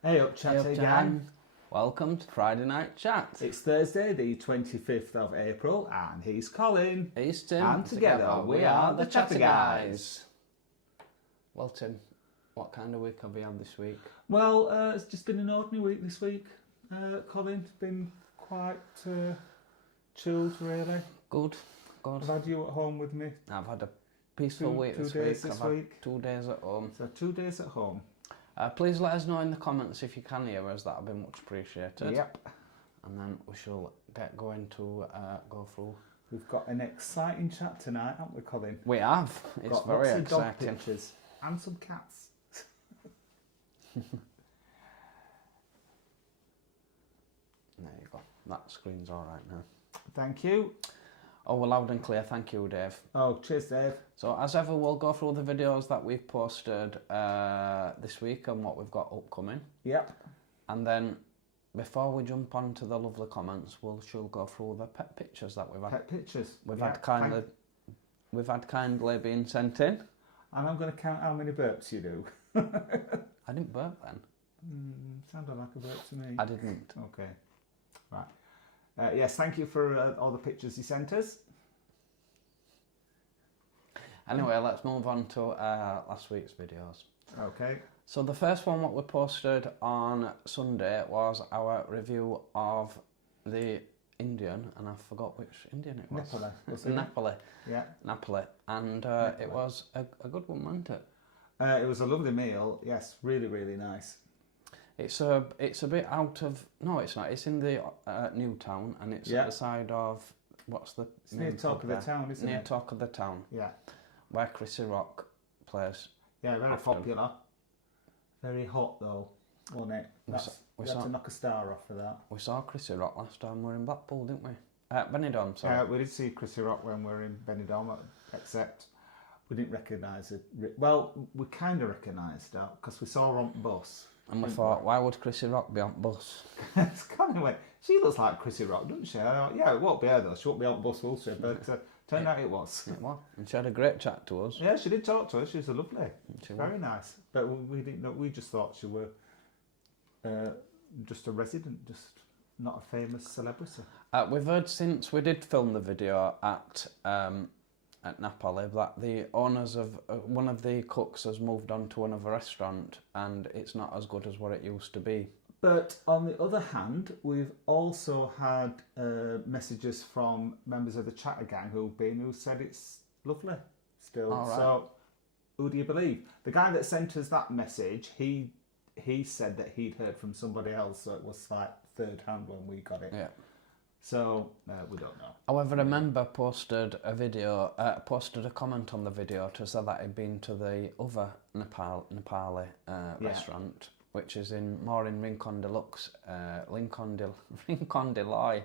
Hey up, chat Hey up, gang. Welcome to Friday Night Chat. It's Thursday, the 25th of April, and he's Colin. He's Tim. And together we are the Chatter Guys. Well, Tim, what kind of week have we had this week? Well, it's just been an ordinary week this week. Colin's been quite chilled, really. Good. I've had you at home with me. I've had a peaceful week two this days week. this I've week. had 2 days at home. So 2 days at home. Please let us know in the comments if you can hear us. That would be much appreciated. Yep. And then we shall get going to go through. We've got an exciting chat tonight, haven't we, Colin? We have. It's got very lots of dog exciting. pictures and some cats. There you go. That screen's all right now. Thank you. Oh, we're loud and clear. Thank you, Dave. Oh, cheers, Dave. So as ever, we'll go through the videos that we've posted this week and what we've got upcoming. Yep. And then before we jump on to the lovely comments, we'll go through the pet pictures that we've had. Pet pictures. We've Yeah, had kindly been sent in. And I'm going to count how many burps you do. I didn't burp then. Sounded like a burp to me. I didn't. Okay. Right. Yes, thank you for all the pictures you sent us. Anyway, let's move on to last week's videos. Okay. So the first one what we posted on Sunday was our review of the Indian, and I forgot which Indian it was. Napoli. Was it? Napoli. Yeah. Napoli. And it was a good one, wasn't it? It was a lovely meal. Yes, really, really nice. It's a bit out of... No, it's not. It's in the new town, and it's at the side of... What's the It's near Talk of the Town, isn't it? Near Talk of the Town. Yeah. Where Chrissy Rock plays. Yeah, very often. popular. Very hot, though, wasn't it? We had to knock a star off for that. We saw Chrissy Rock last time we were in Blackpool, didn't we? Benidorm, sorry. We did see Chrissy Rock when we were in Benidorm, except we didn't recognise it. Well, we kind of recognised her because we saw her on the bus. And we thought, why would Chrissy Rock be on bus? It's kind of like, she looks like Chrissy Rock, doesn't she? I thought, yeah, it won't be her though. She won't be on the bus, will she? But turned out it was. It was. And she had a great chat to us. Yeah, she did talk to us. She was lovely. She was. Very nice. But we didn't know. We just thought she were just a resident, just not a famous celebrity. We've heard since we did film the video at Napoli that the owners of one of the cooks has moved on to another restaurant, and it's not as good as what it used to be. But on the other hand, we've also had messages from members of the Chatter Gang who said it's lovely still. All right. So who do you believe? The guy that sent us that message, he said that he'd heard from somebody else, so it was like third hand when we got it. Yeah. So we don't know. However, a member posted a comment on the to say that he'd been to the other Nepali restaurant, which is more in Rincon Deluxe, Rincon Deloy.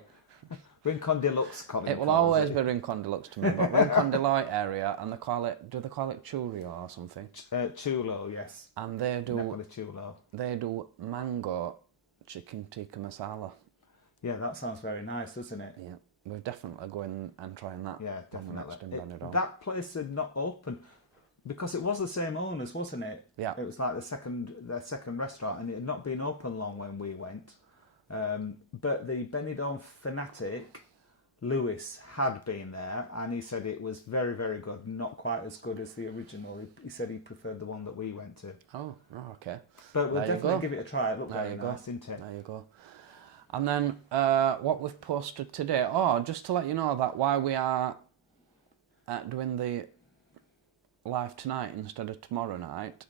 Rincon Deluxe, Colin. It will always be Rincon Deluxe to me, but Rincon Deloy area, and they call it Churio or something? Chulo, yes. And they do Napoli Chulo. They do mango chicken tikka masala. Yeah, that sounds very nice, doesn't it? Yeah, we're definitely going and trying that. Yeah, on the next in definitely. Benidorm. That place had not opened because it was the same owners, wasn't it? Yeah. It was like their second restaurant, and it had not been open long when we went. But the Benidorm fanatic, Lewis, had been there, and he said it was very, very good. Not quite as good as the original. He said he preferred the one that we went to. Oh, okay. But we'll definitely give it a try. It looked very nice, didn't it? There you go. And then what we've posted today, just to let you know that why we are doing the live tonight instead of tomorrow night,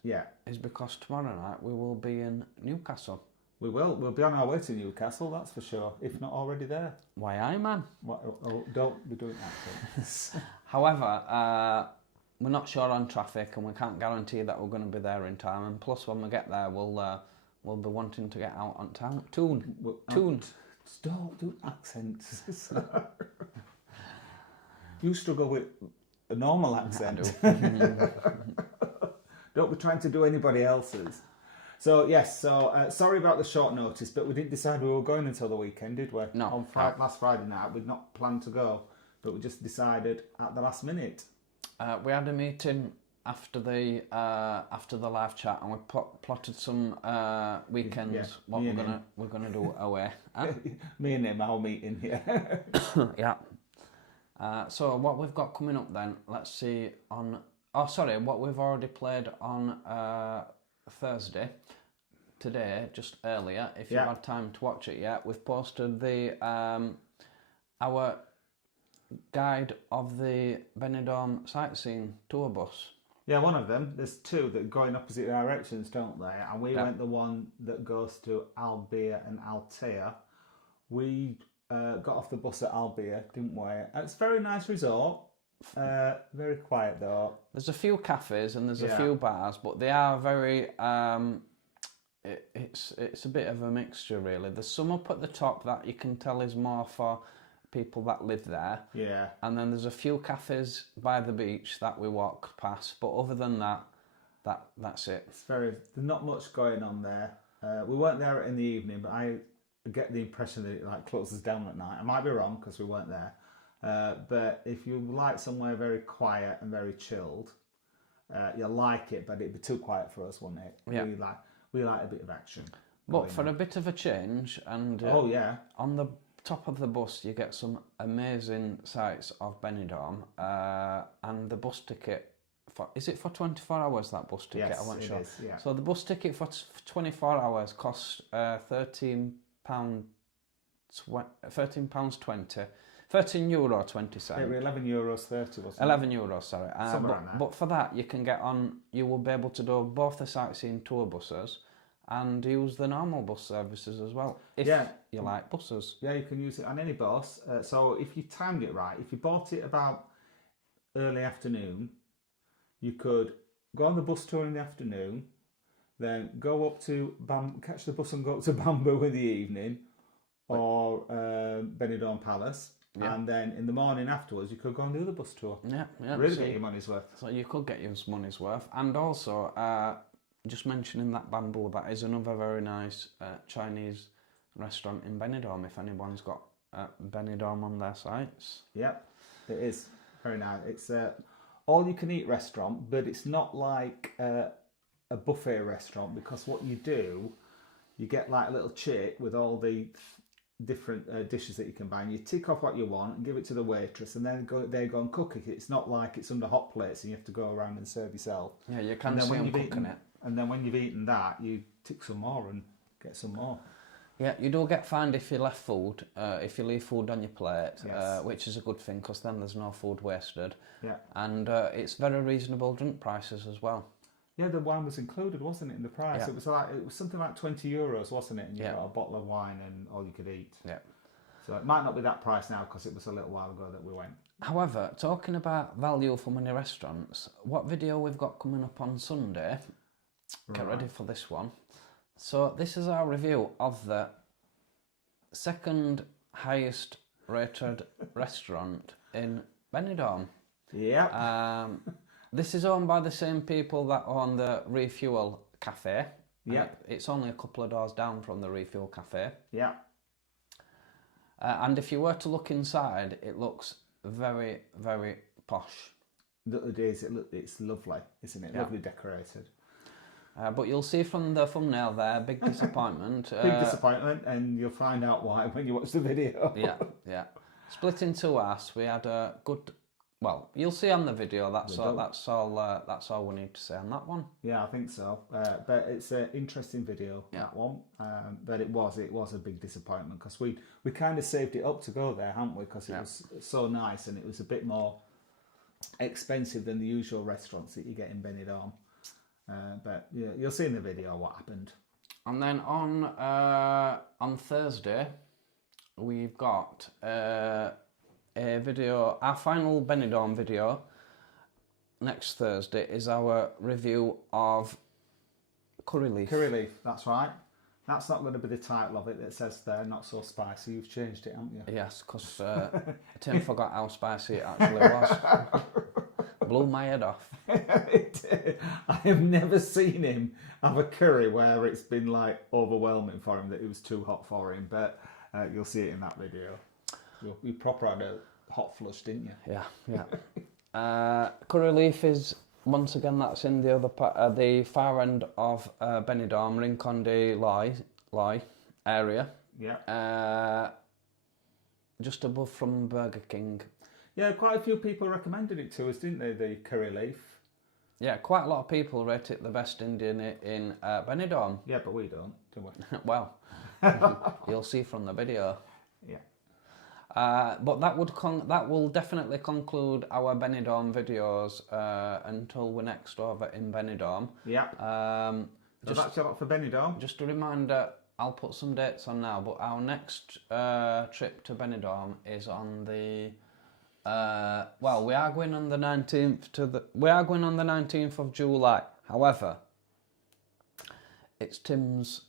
is because tomorrow night we will be in Newcastle. We will. We'll be on our way to Newcastle, that's for sure, if not already there. Why, aye, man. Don't be doing that. However, we're not sure on traffic, and we can't guarantee that we're going to be there in time. And plus, when we get there, we'll be wanting to get out on tune. Don't do accents. You struggle with a normal accent. I do. Don't be trying to do anybody else's. So yes, sorry about the short notice, but we didn't decide we were going until the weekend, did we? No. Last Friday night, we'd not planned to go, but we just decided at the last minute. We had a meeting after the live chat, and we plotted some weekends what we're gonna do away. Me and him, our meeting here. Yeah. So what we've got coming up then? Let's see what we've already played on Thursday. Today, just earlier, if you've had time to watch it yet, we've posted the our guide of the Benidorm sightseeing tour bus. Yeah, one of them. There's two that go in opposite directions, don't they? And we went the one that goes to Albia and Altea. We got off the bus at Albia, didn't we? It's a very nice resort. Very quiet though. There's a few cafes and there's a few bars, but they are very. It's a bit of a mixture, really. There's some up at the top that you can tell is more for people that live there. Yeah. And then there's a few cafes by the beach that we walk past, but other than that's it. There's not much going on there. We weren't there in the evening, but I get the impression that it like closes down at night. I might be wrong because we weren't there. But if you like somewhere very quiet and very chilled, you'll like it, but it'd be too quiet for us, wouldn't it? Yeah. We like a bit of action. But for a bit of a change, and on the top of the bus you get some amazing sights of Benidorm, and the bus ticket is it for 24 hours, that bus ticket? Yes, I wasn't sure. is, yeah. So the bus ticket for 24 hours costs £13.20. €13.20. It was €11.30, wasn't it? €11, sorry. Somewhere around there. But for that, you will be able to do both the sightseeing tour buses and use the normal bus services as well, if you like buses. Yeah, you can use it on any bus. So if you timed it right, if you bought it about early afternoon, you could go on the bus tour in the afternoon, then go up to catch the bus and go up to Bamboo in the evening, or Benidorm Palace. Yeah. And then in the morning afterwards, you could go and do the bus tour. Yeah. Really get your money's worth. So you could get your money's worth. And also, just mentioning that Bamboo, that is another very nice Chinese restaurant in Benidorm, if anyone's got Benidorm on their sites. Yep, it is very nice. It's all-you-can-eat restaurant, but it's not like a buffet restaurant, because what you do, you get like a little chit with all the different dishes that you can buy, and you tick off what you want and give it to the waitress, and then they go and cook it. It's not like it's under hot plates and you have to go around and serve yourself. Yeah, you can see them cooking it. And then when you've eaten that, you tick some more and get some more. Yeah, you do get fined if you left food, if you leave food on your plate, yes. Which is a good thing, because then there's no food wasted. Yeah. And it's very reasonable drink prices as well. Yeah, the wine was included, wasn't it, in the price? Yeah. It was something like €20, wasn't it? And you got a bottle of wine and all you could eat. Yeah. So it might not be that price now, because it was a little while ago that we went. However, talking about value for money restaurants, what video we've got coming up on Sunday, get ready for this one. So this is our review of the second highest rated restaurant in Benidorm. Yeah. This is owned by the same people that own the Refuel Cafe. Yeah. It's only a couple of doors down from the Refuel Cafe. Yeah. And if you were to look inside, it looks very, very posh. It is. It's lovely, isn't it? Yeah. Lovely decorated. But you'll see from the thumbnail there, big disappointment. Big disappointment, and you'll find out why when you watch the video. Yeah. Split in two halves. We had a good. Well, you'll see on the video. That's all we need to say on that one. Yeah, I think so. But it's an interesting video, that one. But it was a big disappointment, because we kind of saved it up to go there, haven't we? Because it was so nice, and it was a bit more expensive than the usual restaurants that you get in Benidorm. But yeah, you'll see in the video what happened. And then on Thursday, we've got a video. Our final Benidorm video next Thursday is our review of curry leaf. Curry leaf, that's right. That's not going to be the title of it that says there, not so spicy. You've changed it, haven't you? Yes, because Tim forgot how spicy it actually was. Blew my head off. I have never seen him have a curry where it's been like overwhelming for him, that it was too hot for him, but you'll see it in that video. You proper had a hot flush, didn't you? Yeah. Curry leaf is once again, that's in the the far end of Benidorm, Rincon de Loy area. Yeah. Just above from Burger King. Yeah, quite a few people recommended it to us, didn't they? The curry leaf. Yeah, quite a lot of people rate it the best Indian in Benidorm. Yeah, but we don't, do we? Well, you'll see from the video. Yeah. But that will definitely conclude our Benidorm videos until we're next over in Benidorm. Yeah. So that's a lot for Benidorm. Just a reminder, I'll put some dates on now, but our next trip to Benidorm is on the we are going on the 19th of July. However, it's Tim's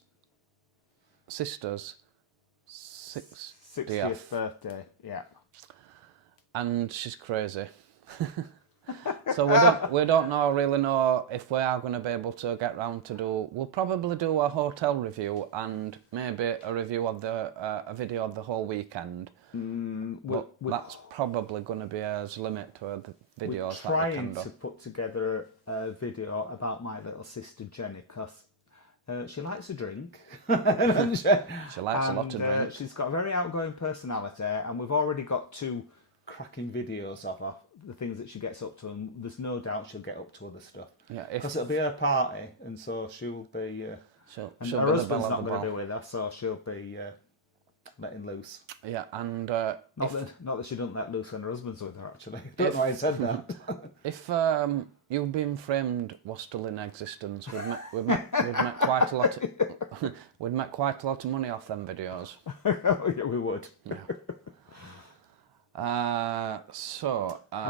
sister's 60th birthday, yeah. And she's crazy. So we don't really know if we are going to be able to get round to do. We'll probably do a hotel review and maybe a review of a video of the whole weekend. But that's probably going to be as limit to the videos that we can do. We're trying to put together a video about my little sister Jenny because she likes a drink. She likes a lot to drink. She's got a very outgoing personality, and we've already got 2 cracking videos of her, the things that she gets up to, and there's no doubt she'll get up to other stuff. Yeah, because it'll be her party, and so she'll be. She'll her be husband's not going to be with her, so she'll be letting loose. Yeah, and not that she doesn't let loose when her husband's with her. Actually, I don't know why I said that. If You've Been Framed was still in existence, we'd make quite a lot. We'd make quite a lot of money off them videos. Yeah, we would. Yeah. And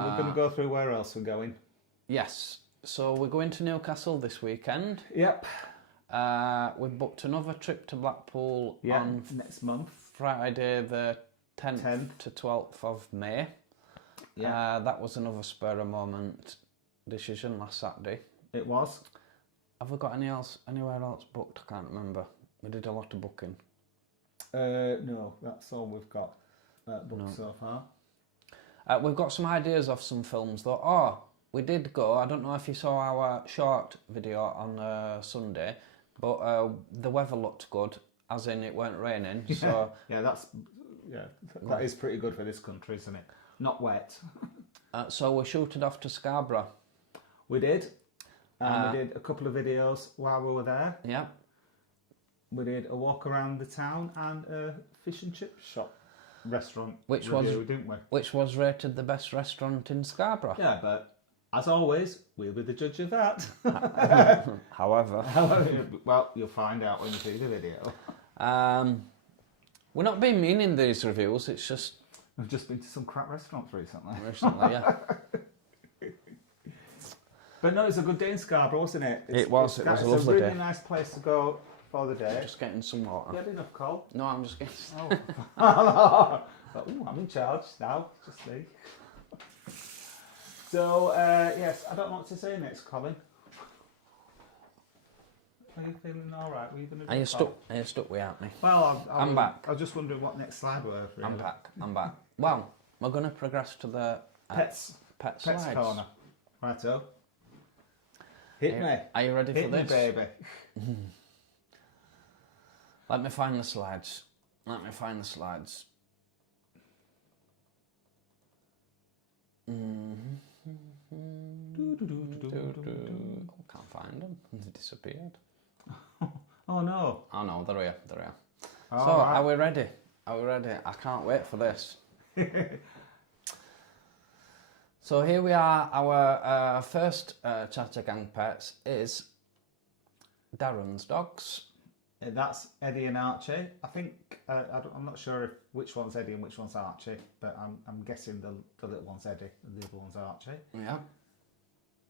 we're going to go through where else we're going. Yes. So we're going to Newcastle this weekend. Yep. We've booked another trip to Blackpool on next month. Friday the 10th to 12th of May. Yeah. That was another spur of moment decision last Saturday. It was. Have we got anywhere else booked? I can't remember. We did a lot of booking. No, that's all we've got booked so far. We've got some ideas of some films though. Oh, we did go. I don't know if you saw our short video on Sunday, but the weather looked good, as in it weren't raining. So that is pretty good for this country, isn't it? Not wet. So we shooted off to Scarborough. We did. We did a couple of videos while we were there. Yeah. We did a walk around the town and a fish and chip shop restaurant didn't we? Which was rated the best restaurant in Scarborough. Yeah, but as always, we'll be the judge of that. However, well, you'll find out when you see the video. We're not being mean in these reviews. It's just we've just been to some crap restaurants recently. Yeah. But no, it's a good day in Scarborough, wasn't it? It was a lovely day. It's a really nice place to go for the day. Just getting some water. You had enough, Cole? No, I'm just getting... Oh, I'm in charge now, just me. So, yes, I don't know what to say next, Colin. Are you feeling all right? Were you going to Are you stuck without me? Well, I'm back. I was just wondering what next slide were. Really. I'm back. Well, we're going to progress to the pets slides. corner. Righto. Hit me. Are you ready for this? Hit me, baby. Let me find the slides. Oh, can't find them. They disappeared. Oh no. Oh no, there we are. So, right. are we ready? I can't wait for this. So here we are. Our first Chattergang pets is Darren's dogs. That's Eddie and Archie. I think I'm not sure which one's Eddie and which one's Archie, but I'm guessing the little one's Eddie and the other one's Archie. Yeah,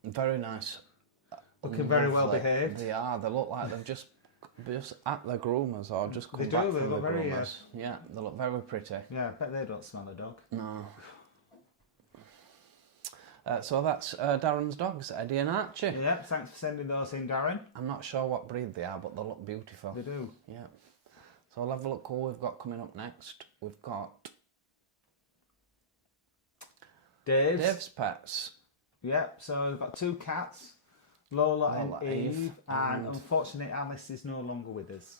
very nice. Looking very well behaved. They are. They look like they've just at the groomers or just come back from the groomers. Yeah, they look very pretty. Yeah, I bet they don't smell a dog. No. So that's Darren's dogs, Eddie and Archie. Yeah, thanks for sending those in, Darren. I'm not sure what breed they are, but they look beautiful. They do. Yeah. So I'll have a look who we've got coming up next. We've got Dave's Pets. Yep, so we've got 2 cats, Lola and Eve, and unfortunately Alice is no longer with us.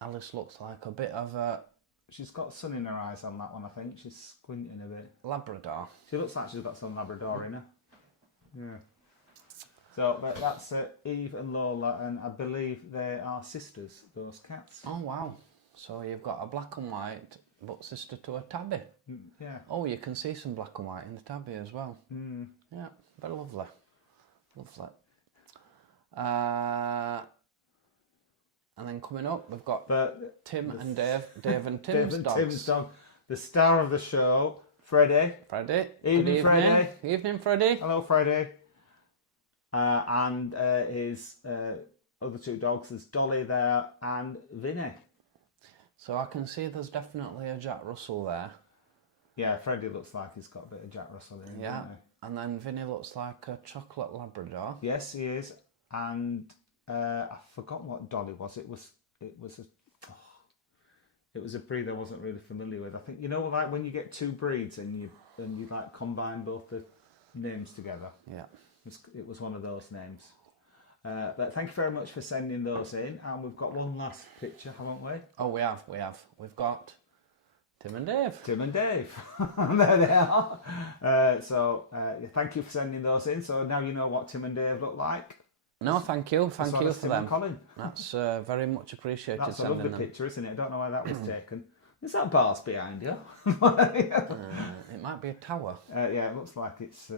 Alice looks like a bit of a... She's got sun in her eyes on that one, I think. She's squinting a bit. Labrador. She looks like she's got some Labrador in her. Yeah. So but that's Eve and Lola, and I believe they are sisters, those cats. Oh, wow. So you've got a black and white, but sister to a tabby. Yeah. Oh, you can see some black and white in the tabby as well. Yeah, very lovely. Lovely. And then coming up, we've got Tim and Dave. Dave and Tim's dogs. Tim's dog. The star of the show, Freddie. Evening, Freddie. Evening, Freddie. Hello, Freddie. And his other 2 dogs, there's Dolly there and Vinny. So I can see there's definitely a Jack Russell there. Yeah, Freddie looks like he's got a bit of Jack Russell in him. Yeah, and then Vinny looks like a chocolate Labrador. Yes, he is. And I forgot what Dolly was. It was a breed I wasn't really familiar with. I think like when you get 2 breeds and you like combine both the names together. Yeah, it was one of those names. But thank you very much for sending those in, and we've got one last picture, haven't we? Oh, we have. We've got Tim and Dave. There they are. Thank you for sending those in. So now you know what Tim and Dave look like. No, thank you. Thank you for Tim them. And Colin. That's very much appreciated. That's a lovely picture, isn't it? I don't know where that was taken. Is that bars behind you? It might be a tower. Yeah, it looks like it's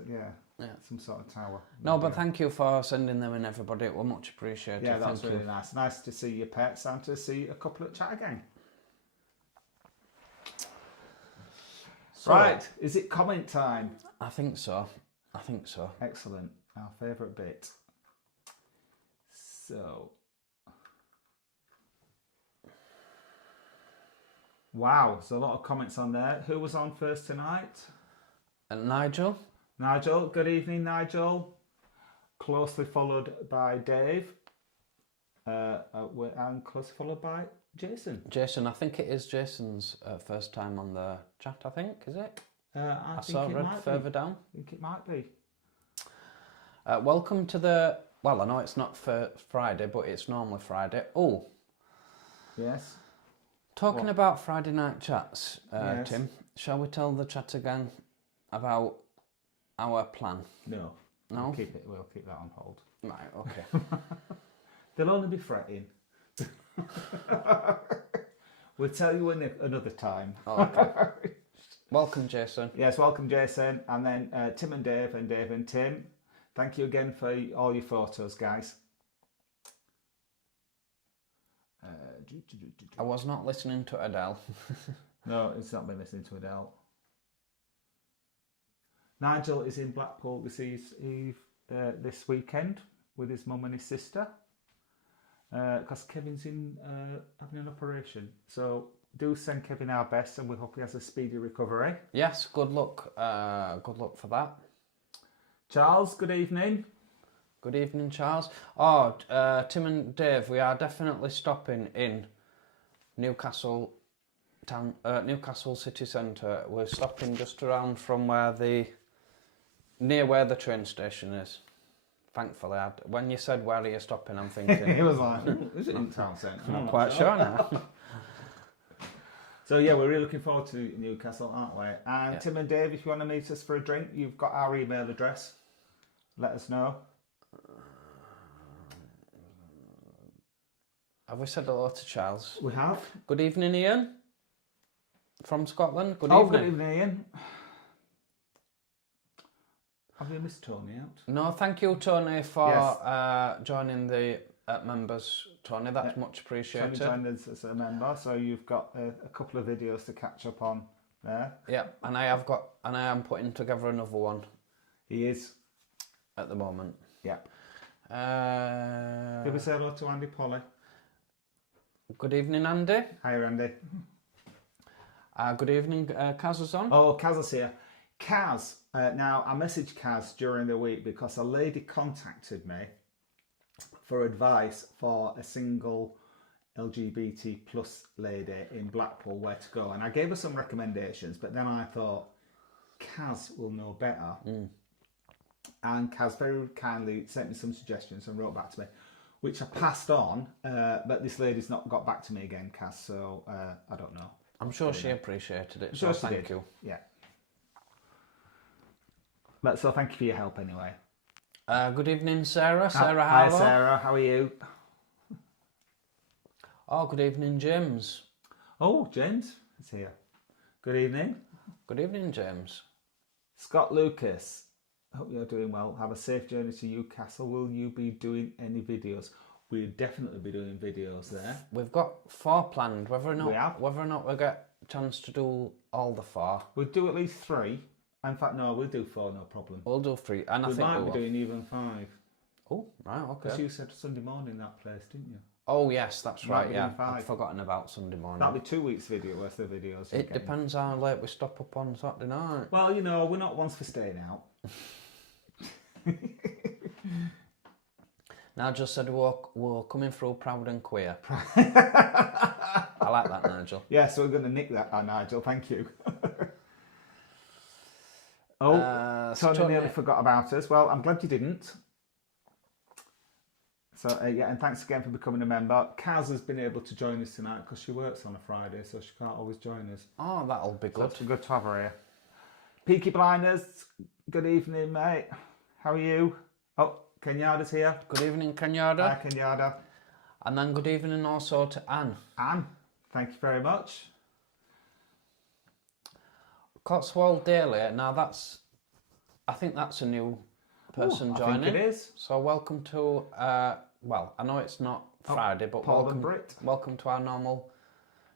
some sort of tower. No, but thank you for sending them in, everybody. It was much appreciated. Yeah, that's really nice. Nice to see your pets and to see a couple at chat again. So, right, is it comment time? I think so. Excellent. Our favourite bit. So, wow, there's a lot of comments on there. Who was on first tonight? Nigel. Nigel, good evening, Nigel. Closely followed by Dave. And closely followed by Jason. Jason, I think it is Jason's first time on the chat, I think, is it? I saw it further down. I think it might be. Welcome to the... Well, I know it's not for Friday, but it's normally Friday. Oh. Yes. Talking about Friday night chats, yes. Tim, shall we tell the chat again about our plan? No. No? We'll keep that on hold. Right, okay. They'll only be fretting. We'll tell you another time. Oh, okay. Welcome, Jason. Yes, welcome, Jason. And then Tim and Dave and Tim. Thank you again for all your photos, guys. I was not listening to Adele. No, it's not been listening to Adele. Nigel is in Blackpool this this weekend with his mum and his sister because Kevin's in having an operation. So do send Kevin our best, and we hope he has a speedy recovery. Yes, good luck. Good luck for that. Charles, good evening. Good evening, Charles. Oh, Tim and Dave, we are definitely stopping in Newcastle town, Newcastle city centre. We're stopping just around from near where the train station is. Thankfully, when you said where are you stopping, I'm thinking... It was like, is it in town centre? I'm not quite sure now. So yeah, we're really looking forward to Newcastle, aren't we? And yeah. Tim and Dave, if you want to meet us for a drink, you've got our email address. Let us know. Have we said hello to Charles? We have. Good evening, Ian. From Scotland. Good evening. Good evening, Ian. Have you missed Tony out? No, thank you, Tony, for joining the members. Tony, that's much appreciated. Tony joined us as a member, so you've got a couple of videos to catch up on there. Yeah, and I am putting together another one. He is. At the moment. Yeah. Did we say hello to Andy Polly? Good evening, Andy. Hi, Andy. Good evening, Kaz is on. Oh, Kaz is here. Kaz, now I messaged Kaz during the week because a lady contacted me for advice for a single LGBT plus lady in Blackpool where to go. And I gave her some recommendations, but then I thought, Kaz will know better. And Kaz very kindly sent me some suggestions and wrote back to me, which I passed on, but this lady's not got back to me again, Kaz, so I don't know. I'm sure she appreciated it, Sure so she thank did. you. Yeah. But so thank you for your help anyway. Good evening, Sarah. Sarah Hi, Harlow. Sarah. How are you? Oh, good evening, James. Oh, James is here. Good evening. Good evening, James. Scott Lucas. Hope you're doing well. Have a safe journey to Newcastle. Will you be doing any videos? We'll definitely be doing videos there. We've got 4 planned. Whether or not we get a chance to do all the 4. We'll do at least 3. In fact, no, we'll do 4, no problem. We'll do 3, and we might be doing even 5. Oh, right, okay. Because you said Sunday morning that place, didn't you? Oh yes, that's right. Yeah, 5. I'd forgotten about Sunday morning. That'll be 2 weeks video worth of videos. It depends how late we stop up on Saturday night. Well, you know, we're not ones for staying out. Nigel said we're coming through proud and queer. I like that, Nigel. Yeah, so we're going to nick that, Nigel. Thank you. Tony nearly forgot about us. Well, I'm glad you didn't. So, yeah, and thanks again for becoming a member. Kaz has been able to join us tonight because she works on a Friday, so she can't always join us. Oh, that'll be good. So it's good to have her here. Peaky Blinders, good evening, mate. How are you? Oh, Kenyatta's here. Good evening, Kenyatta. Hi, Kenyatta. And then good evening also to Anne. Anne, thank you very much. Cotswold Daily. Now I think that's a new person joining. I think it is. So welcome to, well, I know it's not Friday, but Paul and Brit. Welcome to our normal,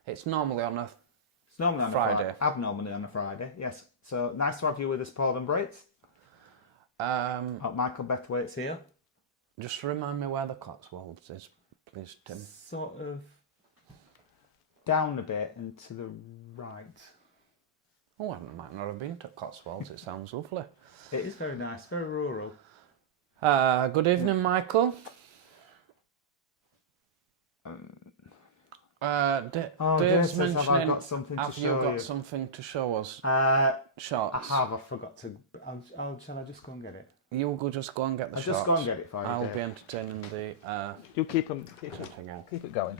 it's normally on a Friday. Friday. Abnormally on a Friday, yes. So nice to have you with us, Paul and Brit. Michael Bethwaite's here. Just remind me where the Cotswolds is, please, Tim. Sort of down a bit and to the right. Oh, I might not have been to Cotswolds. It sounds lovely. It is very nice, very rural. Good evening, Michael. Dave's mentioning, have I got something to show you? Have you got something to show us? Shorts. I have, I forgot to. Shall I just go and get it? You go just go and get the shorts. Just go and get it for you, I'll Dave. be entertaining the... You keep it going.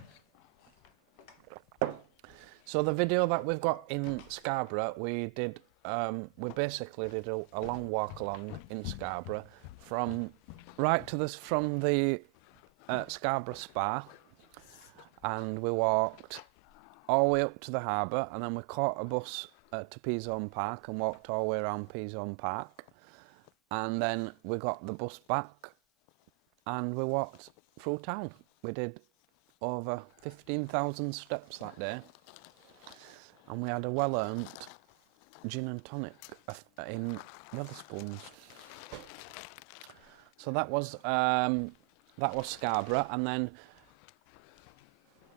So the video that we've got in Scarborough, we basically did a long walk along in Scarborough from the Scarborough Spa, and we walked all the way up to the harbour, and then we caught a bus to Peazone Park and walked all the way around Peazone Park, and then we got the bus back and we walked through town. We did over 15,000 steps that day. And we had a well-earned gin and tonic in Wetherspoons. So that was Scarborough, and then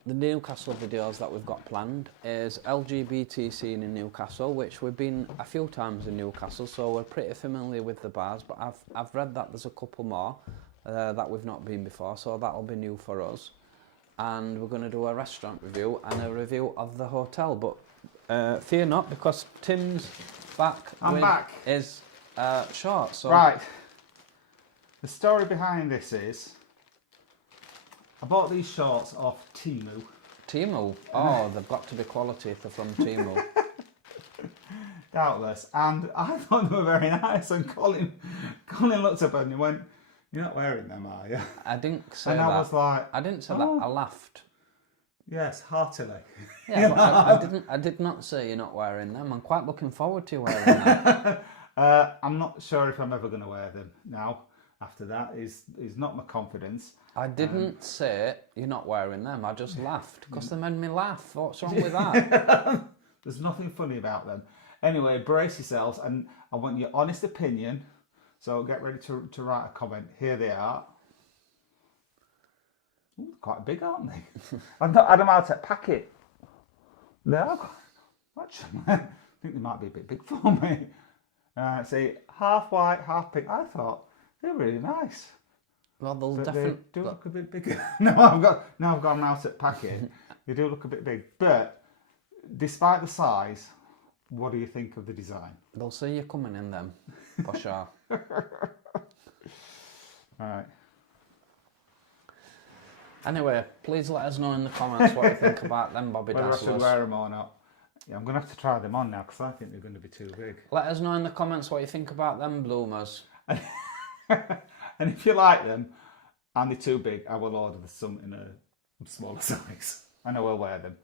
the Newcastle videos that we've got planned is LGBT scene in Newcastle, which we've been a few times in Newcastle, so we're pretty familiar with the bars. But I've read that there's a couple more that we've not been before, so that'll be new for us. And we're going to do a restaurant review and a review of the hotel, but. Fear not, because Tim's back. I'm back. Is short. So right. The story behind this is I bought these shorts off Temu. Temu. Oh, they've got to be quality if they're from Temu. Doubtless. And I thought they were very nice. And Colin looked up and he went, "You're not wearing them, are you?" I didn't say and that. I was like, I didn't say that. I laughed. Yes, heartily. Yeah, but I did not say you're not wearing them. I'm quite looking forward to wearing them. I'm not sure if I'm ever going to wear them now. After that is not my confidence. I didn't say you're not wearing them. I just laughed because they made me laugh. What's wrong with that? There's nothing funny about them. Anyway, brace yourselves, and I want your honest opinion. So get ready to write a comment. Here they are. Ooh, quite big, aren't they? I've not had them out at packet. They are. Actually, I think they might be a bit big for me. See, half white, half pink. I thought they're really nice. Well, they'll but definitely they do look a bit bigger. I've got them out at packet. They do look a bit big, but despite the size, what do you think of the design? They'll see you coming in them, for sure. All right. Anyway, please let us know in the comments what you think about them Bobby Whether I should Dazzlers. wear them or not. Yeah, I'm going to have to try them on now because I think they're going to be too big. Let us know in the comments what you think about them bloomers. And if you like them and they're too big, I will order some in a smaller size and I will wear them.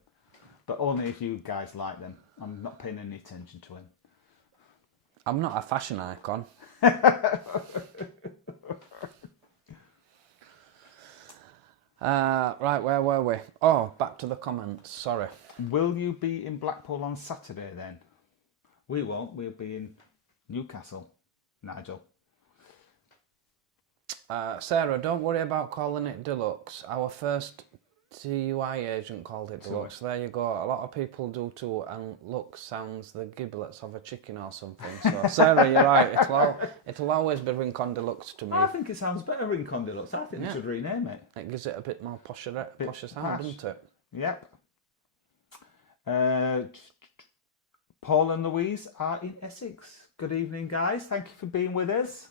But only if you guys like them. I'm not paying any attention to them. I'm not a fashion icon. Right, where were we? Oh, back to the comments, sorry. Will you be in Blackpool on Saturday then? We won't. We'll be in Newcastle, Nigel. Sarah, don't worry about calling it deluxe. Our first TUI agent called it deluxe. There you go. A lot of people do too, and look sounds the giblets of a chicken or something. So Sarah, you're right. It'll always be Rincon Deluxe to me. I think it sounds better, Rincon Deluxe. I think we should rename it. It gives it a bit more posher sound, doesn't it? Yep. Paul and Louise are in Essex. Good evening, guys. Thank you for being with us.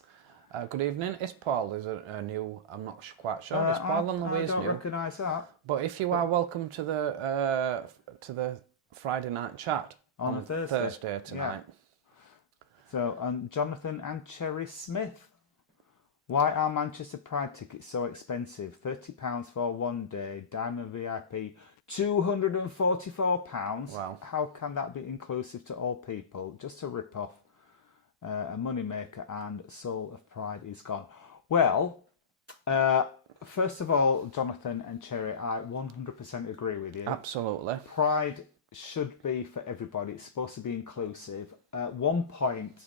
Good evening. Is Paul is a new? I'm not quite sure. Is Paul and Louise new? I don't recognise that. But if you are welcome to the Friday night chat on Thursday tonight. Yeah. So, Jonathan and Cherry Smith. Why are Manchester Pride tickets so expensive? £30 for 1 day. Diamond VIP, £244. Wow. How can that be inclusive to all people? Just a rip-off. A moneymaker, and Soul of Pride is gone. Well, first of all, Jonathan and Cherry, I 100% agree with you. Absolutely. Pride should be for everybody. It's supposed to be inclusive. At one point,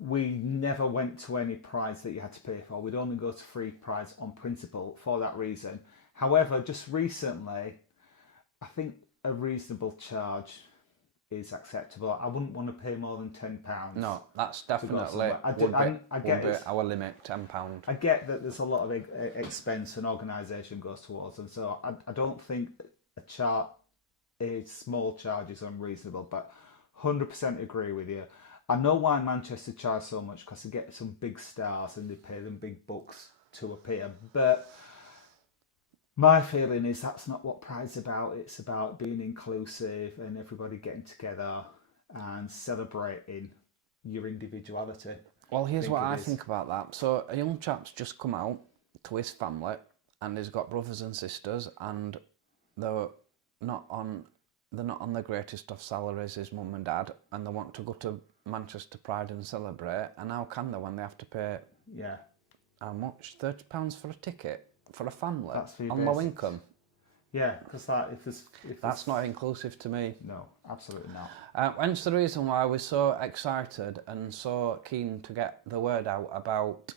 we never went to any prides that you had to pay for. We'd only go to free prides on principle for that reason. However, just recently, I think a reasonable charge is acceptable. I wouldn't want to pay more than £10. No, that's definitely would be our limit, £10. I get that there's a lot of expense and organisation goes towards them, so I don't think a small charge is unreasonable, but 100% agree with you. I know why Manchester charge so much, because they get some big stars and they pay them big bucks to appear, but my feeling is that's not what Pride's about. It's about being inclusive and everybody getting together and celebrating your individuality. Well, here's what I think about that. So a young chap's just come out to his family and he's got brothers and sisters, and they're not on the greatest of salaries, his mum and dad, and they want to go to Manchester Pride and celebrate. And how can they when they have to pay how much? £30 for a ticket? For a family on low income. Yeah, because that's not inclusive to me. No, absolutely not. Hence the reason why we're so excited and so keen to get the word out about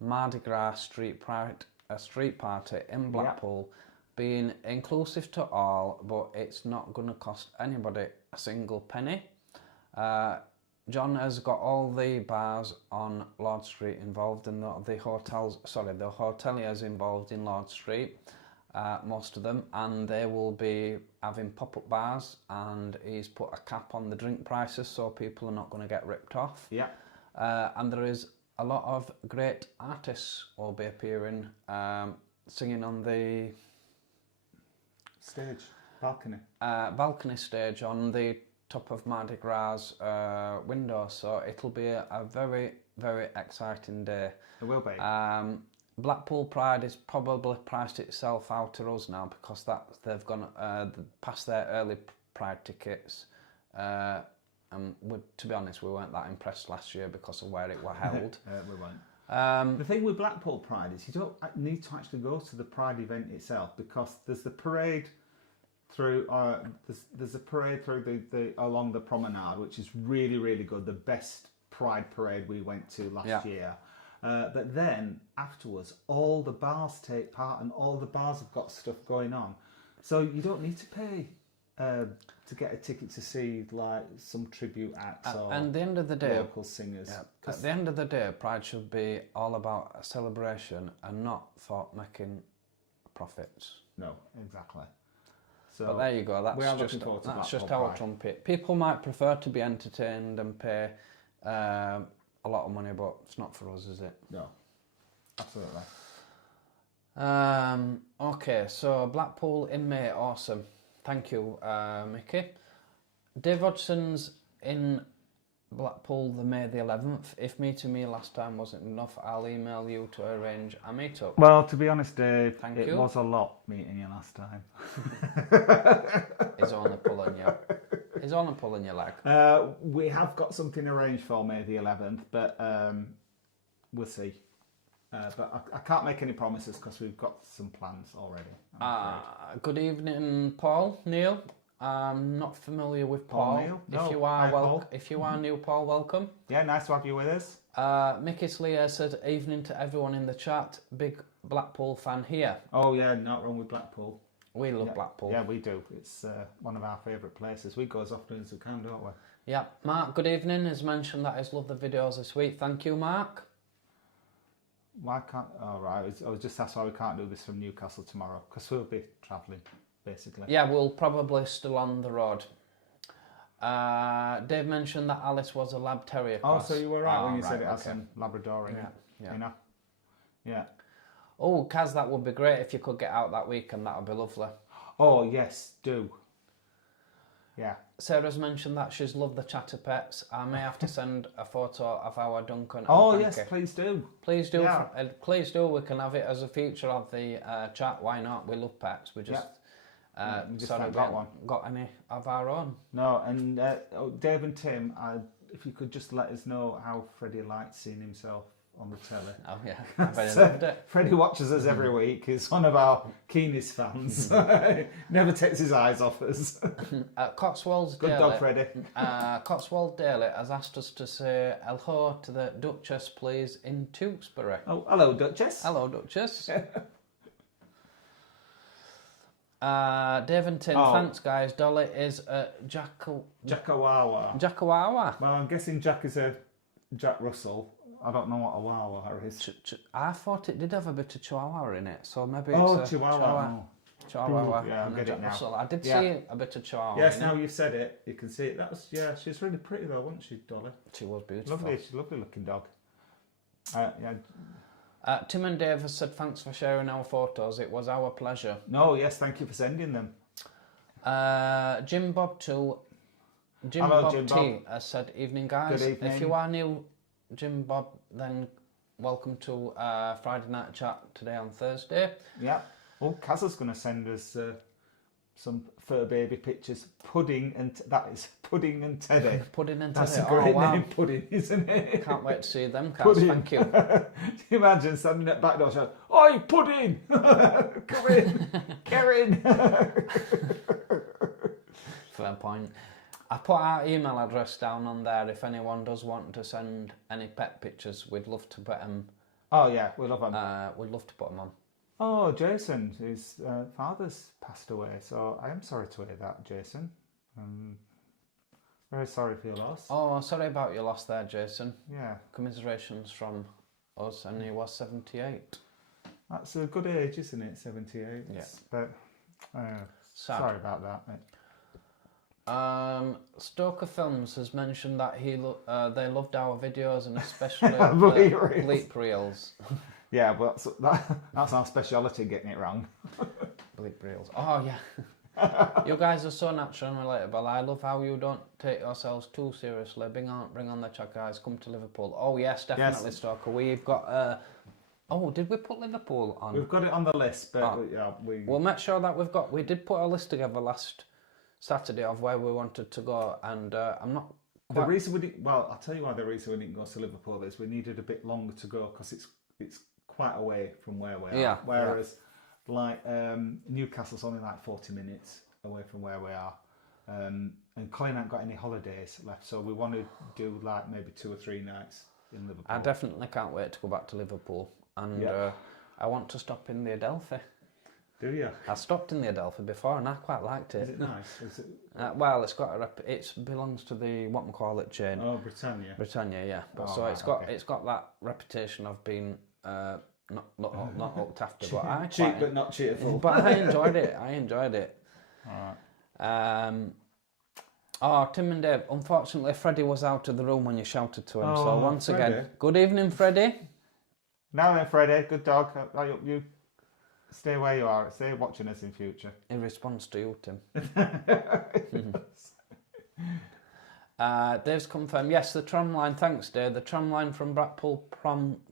Mardi Gras Street Pride, a street party in Blackpool, being inclusive to all, but it's not going to cost anybody a single penny. John has got all the bars on Lord Street involved, and the hoteliers involved in Lord Street, most of them, and they will be having pop-up bars, and he's put a cap on the drink prices so people are not going to get ripped off. Yeah. And there is a lot of great artists will be appearing, singing on the stage, balcony stage on the top of Mardi Gras window, so it'll be a very, very exciting day. It will be. Blackpool Pride is probably priced itself out to us now, because they've gone past their early Pride tickets, and to be honest, we weren't that impressed last year because of where it were held. We weren't. The thing with Blackpool Pride is you don't need to actually go to the Pride event itself, because there's the parade through there's a parade through the along the promenade, which is really, really good. The best Pride parade we went to last year. But then afterwards, all the bars take part, and all the bars have got stuff going on. So you don't need to pay to get a ticket to see like some tribute acts or at the end of the day, local singers. Yeah, at the end of the day, Pride should be all about a celebration and not for making profits. No, exactly. So but there you go. That's just our trumpet. People might prefer to be entertained and pay a lot of money, but it's not for us, is it? No, absolutely. Okay, so Blackpool in May, awesome. Thank you, Mickey. Dave Hodgson's in Blackpool the May the 11th. If meeting me last time wasn't enough, I'll email you to arrange a meet-up. Well, to be honest, Dave, Thank it you. was a lot meeting you last time. He's only pulling you. He's only pulling your leg. We have got something arranged for May the 11th, but we'll see. But I can't make any promises because we've got some plans already. Good evening, Paul. Neil. I'm not familiar with Paul. Neil? If No. you are Hi, Paul. if you are new, Paul, welcome. Yeah, nice to have you with us. Mickey Sleer said, evening to everyone in the chat. Big Blackpool fan here. Oh yeah, not wrong with Blackpool. We love Blackpool. Yeah, we do. It's one of our favourite places. We go as often as we can, don't we? Yeah. Mark, good evening, has mentioned that he's loved the videos this week. Thank you, Mark. Why can't... Oh, right. I was just asked why we can't do this from Newcastle tomorrow. Because we'll be travelling, basically. Yeah, we'll probably still on the road. Dave mentioned that Alice was a lab terrier cross. Oh, so you were right when you said it has some Labrador in it. Yeah. You know? Yeah. Oh, Kaz, that would be great if you could get out that weekend. That would be lovely. Oh, yes, do. Yeah. Sarah's mentioned that she's loved the chatter pets. I may have to send a photo of our Duncan. And Oh, Frankie. yes, please do. Please do. Yeah. Please do. We can have it as a feature of the chat. Why not? We love pets. We just, we just haven't got any of our own. No, and Dave and Tim, if you could just let us know how Freddie likes seeing himself on the telly. Oh yeah, I bet loved it. Freddie watches us every week. He's one of our keenest fans. Never takes his eyes off us. Cotswolds Good Daily. dog, Freddie. Cotswold Daily has asked us to say hello to the Duchess, please, in Tewkesbury. Oh, hello, Duchess. Hello, Duchess. Dave and Tim, thanks guys. Dolly is a Jackawawa. Jackawawa. Well, I'm guessing Jack is a Jack Russell. I don't know what a Wawa is. I thought it did have a bit of Chihuahua in it, so maybe it's Oh, a Chihuahua. Chihuahua. Yeah, I and get Jack it now. Russell. I did Yeah. see a bit of Chihuahua. Yes, in now it. you've said it, you can see it. That was, yeah, she's really pretty though, wasn't she, Dolly? She was beautiful. Lovely, she's a lovely looking dog. Tim and Dave has said thanks for sharing our photos. It was our pleasure. No, yes, thank you for sending them. Jim Bob Hello, Jim T Bob. has said evening guys. Good evening. If you are new, Jim Bob, then welcome to Friday night chat today on Thursday. Yeah. Oh, Kaz is going to send us some fur baby pictures. Pudding and that is Pudding and Teddy. Pudding and That's Teddy. a great Oh, wow. name, Pudding, isn't it? Can't wait to see them, Kaz. Pudding. Thank you. Can you imagine standing at the back door shouting, "Oi, Pudding! Come in! Get in!" Fair point. I put our email address down on there. If anyone does want to send any pet pictures, we'd love to put them. Oh yeah, we love them. We'd love to put them on. Oh, Jason, his father's passed away, so I am sorry to hear that, Jason. Very sorry for your loss. Oh, sorry about your loss there, Jason. Yeah. Commiserations from us, and he was 78. That's a good age, isn't it? 78. Yeah. But Sad. sorry about that, mate. Stoker Films has mentioned that they loved our videos and especially bleep reels. Yeah, but that's our speciality, getting it wrong. Bleep reels. Oh yeah. You guys are so natural and relatable. I love how you don't take yourselves too seriously. Bring on the chat, guys. Come to Liverpool. Oh yes, definitely, yes. Stoker. We've got. Oh, did we put Liverpool on? We've got it on the list, but yeah, we'll make sure that we've got. We did put a list together last Saturday of where we wanted to go, and I'm not. The reason we didn't. Well, I'll tell you why the reason we didn't go to Liverpool is we needed a bit longer to go because it's quite away from where we are. Yeah. Whereas, like Newcastle's only like 40 minutes away from where we are, and Colin ain't got any holidays left, so we want to do like maybe 2 or 3 nights in Liverpool. I definitely can't wait to go back to Liverpool, and I want to stop in the Adelphi. Do you? I stopped in the Adelphi before, and I quite liked it. Is it nice? Is it... well, it's got it belongs to the whatchamacallit chain. Oh, Britannia. Britannia, yeah. But it's got that reputation of being not looked after. But I cheap but not cheerful. But I enjoyed it. All right. Oh, Tim and Dave. Unfortunately, Freddie was out of the room when you shouted to him. So Oh, once Freddie. again, good evening, Freddie. Now then, Freddie, good dog. I hope you stay where you are. Stay watching us in future. In response to you, Tim. Dave's confirmed, yes, the tram line, thanks Dave, the tram line from Blackpool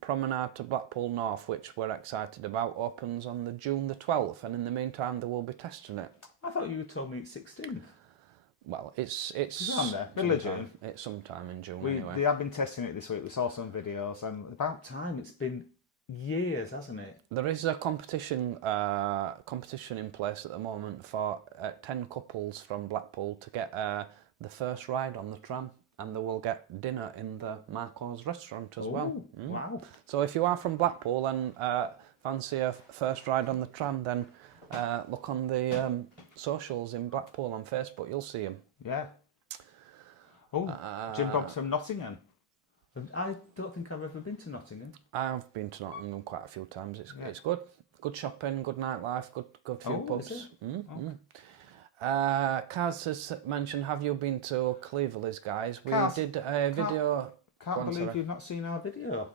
Promenade to Blackpool North, which we're excited about, opens on the June the 12th, and in the meantime they will be testing it. I thought you told me it's 16th. Well, it's around there, middle of June. It's sometime in June They have been testing it this week. We saw some videos, and about time. It's been years, hasn't it? There is a competition in place at the moment for 10 couples from Blackpool to get the first ride on the tram, and they will get dinner in the Marco's restaurant as well. Wow. So if you are from Blackpool and fancy a first ride on the tram, then look on the socials in Blackpool on Facebook, you'll see them. Yeah. Oh, Jim Bob's from Nottingham. I don't think I've ever been to Nottingham. I've been to Nottingham quite a few times. It's good. Good shopping, good nightlife, good few pubs. Kaz has mentioned, have you been to Cleveland's, guys? We did a video. Can't believe you've not seen our video.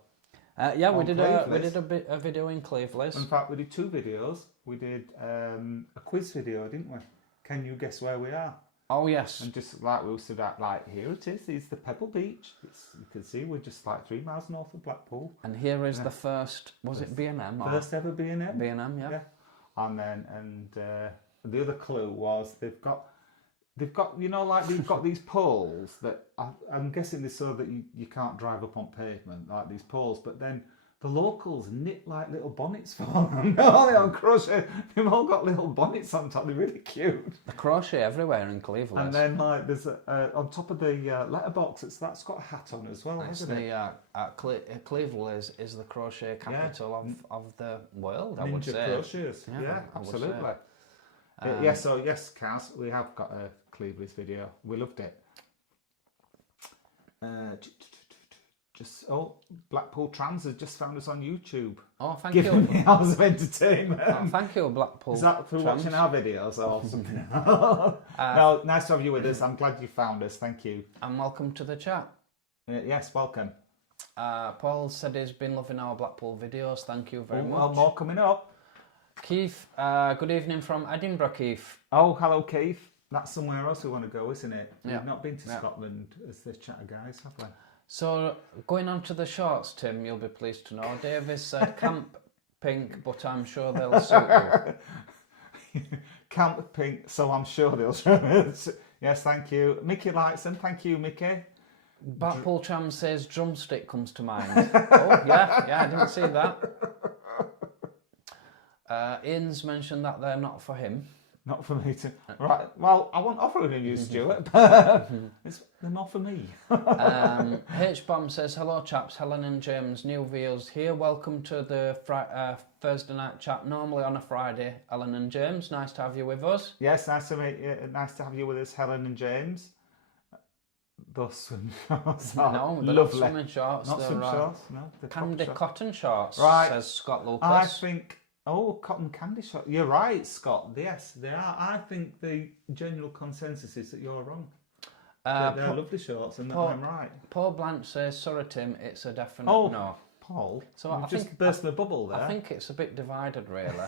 Yeah, we did a video in Cleveland's. In fact, we did 2 videos. We did a quiz video, didn't we? Can you guess where we are? Oh yes. And just like we stood at, like, here it is. It's the Pebble Beach. You can see we're just like 3 miles north of Blackpool. And here is the first. Was it B&M? First ever B&M. B&M, yeah. And then the other clue was they've got like they've got these poles that I'm guessing they're so that you can't drive up on pavement, like these poles, but then the locals knit like little bonnets for them. No, they don't crochet. They've all got little bonnets on top. They're really cute. The crochet everywhere in Cleveland. And then like there's on top of the letterbox, that's got a hat on as well, hasn't it? Cleveland is the crochet capital of the world. I would say. Crocheters. Yeah, absolutely. Yes, Kaz, we have got a Cleveland's video. We loved it. Blackpool Trams has just found us on YouTube. Oh, thank you. Giving me hours of entertainment. Oh, thank you, Blackpool. Is that for watching our videos or something? No, nice to have you with us. I'm glad you found us. Thank you. And welcome to the chat. Yes, welcome. Paul said he's been loving our Blackpool videos. Thank you very much. Well, more coming up. Keith, good evening from Edinburgh, Keith. Oh, hello, Keith. That's somewhere else we want to go, isn't it? Yeah. We've not been to Scotland as the chatter guys, have we? So, going on to the shorts, Tim, you'll be pleased to know. Davis said Camp Pink, but I'm sure they'll suit you. Camp Pink, so I'm sure they'll suit. Yes, thank you. Mickey likes them. Thank you, Mickey. Blackpool Tram says drumstick comes to mind. Oh, yeah, I didn't see that. Ian's mentioned that they're not for him. Not for me to... Right, well, I won't offer them you, Stuart, but they're not for me. H-Bomb says, hello chaps, Helen and James, new viewers here. Welcome to the Thursday night chat, normally on a Friday. Helen and James, nice to have you with us. Yes, nice to meet you. Nice to have you with us, Helen and James. Those swim shorts are no, they're lovely. Not swimming shorts. Not swim shorts, no. Candy cotton shorts, right. Says Scott Lucas. I think... Oh, cotton candy shorts. You're right, Scott. Yes, they are. I think the general consensus is that you're wrong. They're lovely shorts, and I'm right. Paul Blanche says, sorry, Tim, it's a definite no. Paul, so I just think, burst the bubble there. I think it's a bit divided, really.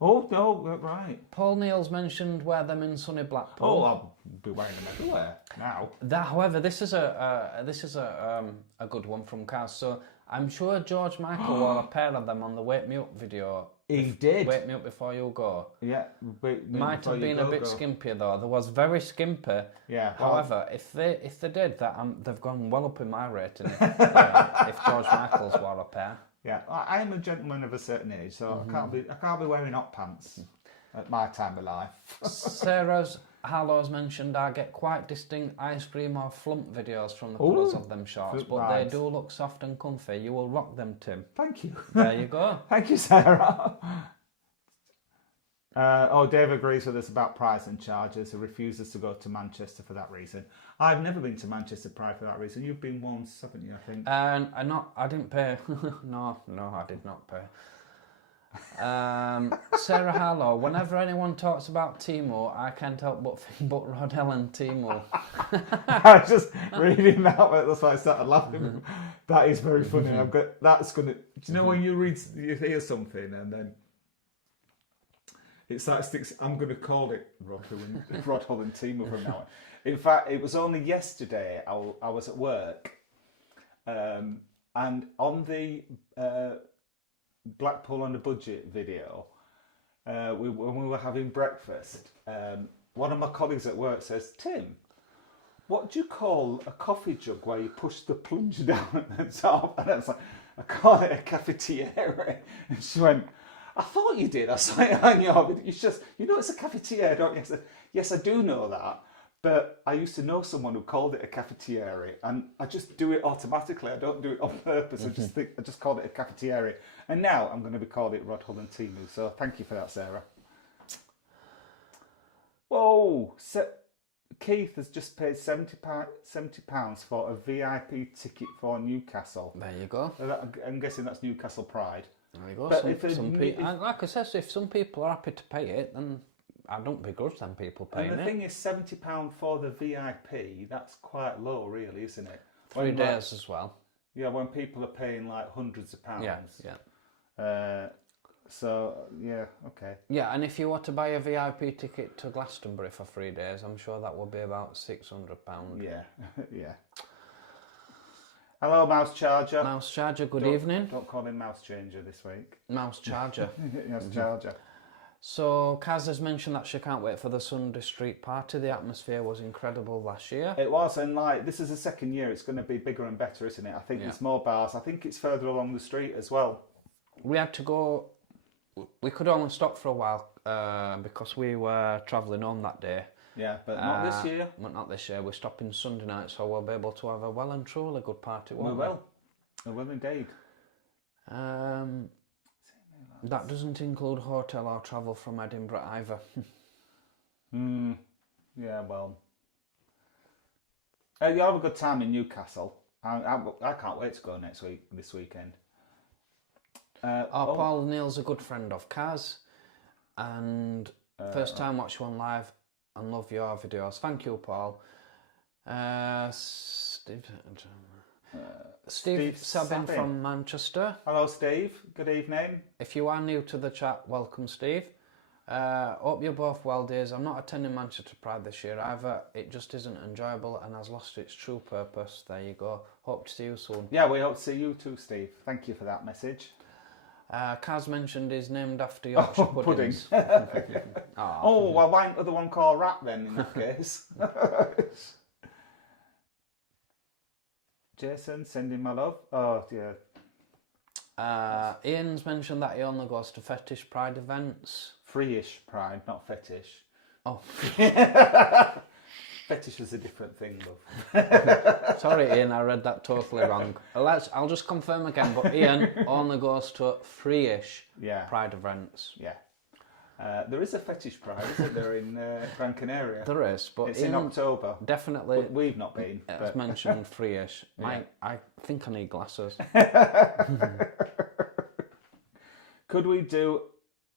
Oh, no, right. Paul Neal's mentioned wear them in sunny Blackpool. Oh, I'll be wearing them everywhere now. However, this is a good one from Kaz. So I'm sure George Michael wore a pair of them on the Wake Me Up video. He did. Wake Me Up Before You Go. Yeah. Might have been a bit skimpier though. There was very skimpy. Yeah. However, if they did that, they've gone well up in my rating. If George Michael's wore a pair. Yeah, I am a gentleman of a certain age, so I can't be wearing hot pants at my time of life. Sarah's Harlow's mentioned I get quite distinct ice cream or flump videos from the colours of them shorts, but they do look soft and comfy. You will rock them, Tim. Thank you. There you go. Thank you, Sarah. Dave agrees with us about price and charges. He refuses to go to Manchester for that reason. I've never been to Manchester prior for that reason. You've been once, haven't you, I think? I didn't pay. No, I did not pay. Sarah Harlow, whenever anyone talks about Timo, I can't help but think but Rodell and Timo. I was just reading that, that's why I started laughing. That is very funny. That's gonna. Do you know when you hear something and then it's like sticks? I'm gonna call it Rodell and Timo from now on. In fact, it was only yesterday I was at work, and on the Blackpool on a Budget video, when we were having breakfast, one of my colleagues at work says, "Tim, what do you call a coffee jug where you push the plunger down at the top?" And I was like, "I call it a cafetiere." And she went, "I thought you did." I was like, "I know, it's just, it's a cafetiere, don't you?" I said, "Yes, I do know that. But I used to know someone who called it a cafetiere, and I just do it automatically. I don't do it on purpose. I just called it a cafetiere. And now I'm going to be called it Rodhull and Timu. So thank you for that, Sarah." Whoa! Keith has just paid £70 for a VIP ticket for Newcastle. There you go. I'm guessing that's Newcastle Pride. There you go. Like I said, if some people are happy to pay it, then I don't begrudge them people paying it. And the thing is, £70 for the VIP, that's quite low, really, isn't it? 3 days as well. Yeah, when people are paying like hundreds of pounds. Yeah. So, yeah, okay. Yeah, and if you were to buy a VIP ticket to Glastonbury for 3 days, I'm sure that would be about £600. Yeah, yeah. Hello, Mouse Charger. Mouse Charger, good evening. Don't call him Mouse Changer this week. Mouse Charger. Mouse Charger. So, Kaz has mentioned that she can't wait for the Sunday Street Party. The atmosphere was incredible last year. It was, and this is the second year. It's going to be bigger and better, isn't it? I think there's more bars. I think it's further along the street as well. We had to go. We could only stop for a while because we were travelling home that day. Yeah, but not this year. But not this year. We're stopping Sunday night, so we'll be able to have a well and truly good party, won't we? We will indeed. That doesn't include hotel or travel from Edinburgh either. Yeah, well. You have a good time in Newcastle. I can't wait to go this weekend. Paul Neal's a good friend of Kaz, and first time watch you on live and love your videos. Thank you, Paul. Steve Sabin from Manchester. Hello, Steve. Good evening. If you are new to the chat, welcome, Steve. Hope you're both well, dears. I'm not attending Manchester Pride this year either. It just isn't enjoyable and has lost its true purpose. There you go. Hope to see you soon. Yeah, we hope to see you too, Steve. Thank you for that message. Kaz mentioned is named after Yorkshire puddings. Well, why not the one called Rat then in that case? Jason, sending my love. Oh, dear. Ian's mentioned that he only goes to fetish pride events. Free-ish pride, not fetish. Oh. Fetish is a different thing, love. Sorry, Ian, I read that totally wrong. I'll just confirm again, but Ian only goes to free-ish pride events. Yeah. There is a fetish pride, isn't there, in Gran Canaria? There is, but it's in October. Definitely. But we've not been. As mentioned, free-ish. I think I need glasses. Could we do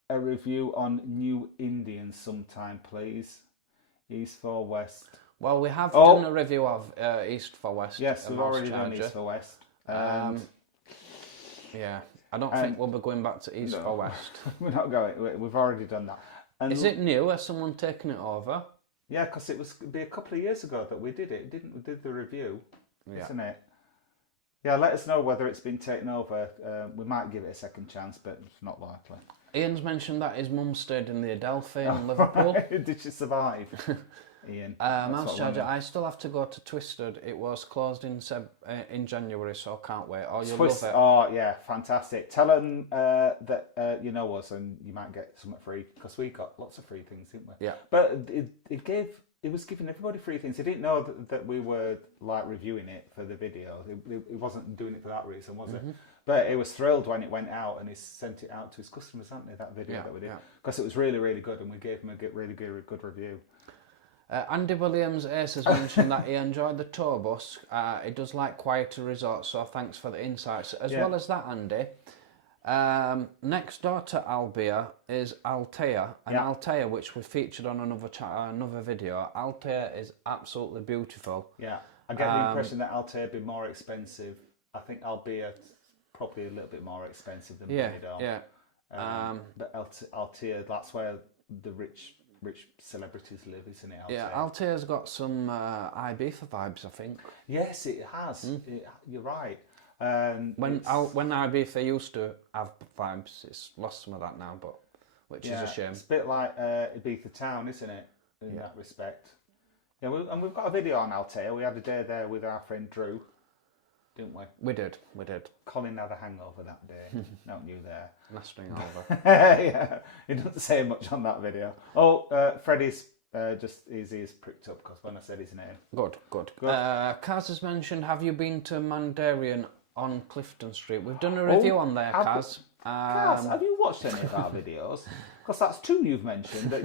a review on New Indians sometime, please? East for West. Well, we have done a review of East for West. Yes, we've already done East for West. Yeah. I don't think we'll be going back to East for West. We're not going. We've already done that. And is it new? Has someone taken it over? Yeah, because it'd be a couple of years ago that we did it, didn't we? Did the review, isn't it? Yeah, let us know whether it's been taken over. We might give it a second chance, but it's not likely. Ian's mentioned that his mum stayed in the Adelphi in Liverpool. Did she survive? Ian. Mouse Charger, I still have to go to Twisted. It was closed in January, so I can't wait. Oh, you'll love it. Oh, yeah, fantastic. Tell them that you know us and you might get something free, because we got lots of free things, didn't we? Yeah. But it was giving everybody free things. He didn't know that we were like reviewing it for the video. He wasn't doing it for that reason, was it? But he was thrilled when it went out, and he sent it out to his customers, hadn't he, that video that we did? Because it was really, really good, and we gave him a really good review. Andy Williams Ace has mentioned that he enjoyed the tour bus. He does like quieter resorts, so thanks for the insights. As well as that, Andy, Next door to Albia is Altea, and Altea, which we featured on another video. Altea is absolutely beautiful. Yeah, I get the impression that Altea would be more expensive. I think Albia probably a little bit more expensive than Benidorm. Yeah. But Altea, that's where the rich celebrities live, isn't it? Altea? Yeah, Altea's got some Ibiza vibes, I think. Yes, it has. You're right. When Ibiza used to have vibes, it's lost some of that now, but which is a shame. It's a bit like Ibiza town, isn't it? In that respect. Yeah, and we've got a video on Altea. We had a day there with our friend Drew, didn't we? We did. Colin had a hangover that day. Not you there. Lasting over. Yeah, he doesn't say much on that video. Oh, Freddie's his ears pricked up because when I said his name. Good. Kaz has mentioned, have you been to Mandarin on Clifton Street? We've done a review on there, Kaz. Kaz, have you watched any of our videos? Because that's two you've mentioned that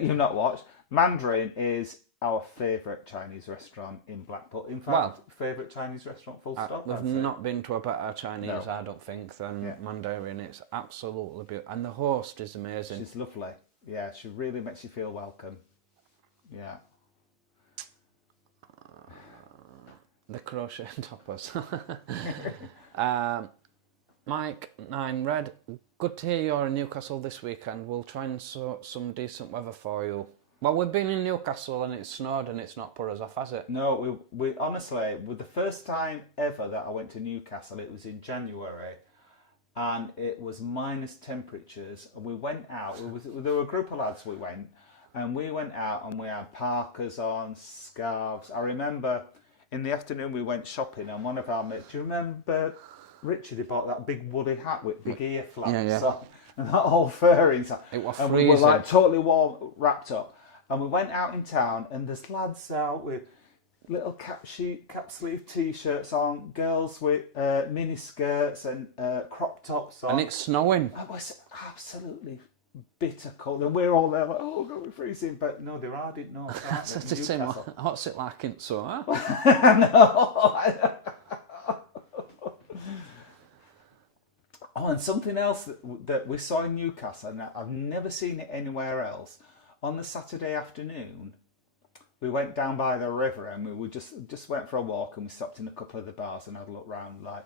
you've not watched. Mandarin is our favourite Chinese restaurant in Blackpool. In fact, favourite Chinese restaurant, full stop. We've not been to a better Chinese, I don't think, than Mandarin. It's absolutely beautiful. And the host is amazing. She's lovely. Yeah, she really makes you feel welcome. Yeah. The crochet toppers. Mike 9 Red, good to hear you're in Newcastle this weekend. We'll try and sort some decent weather for you. Well, we've been in Newcastle and it's snowed and it's not put us off, has it? No, we honestly, with the first time ever that I went to Newcastle, it was in January, and it was minus temperatures. And we went out. There were a group of lads. We went out and we had parkas on, scarves. I remember in the afternoon we went shopping, and one of our mates. Do you remember Richard? He bought that big woolly hat with big ear flaps on, and that whole fur inside. It was and freezing. we were like totally warm, wrapped up. And we went out in town, and there's lads out with little cap sleeve t-shirts on, girls with mini skirts and crop tops on. And it's snowing. It was absolutely bitter cold, and we're all there like, oh God, we're freezing. But no, there are, didn't know. What's it like in summer? Oh, and something else that we saw in Newcastle, and I've never seen it anywhere else. On the Saturday afternoon, we went down by the river, and we just went for a walk, and we stopped in a couple of the bars and had a look round like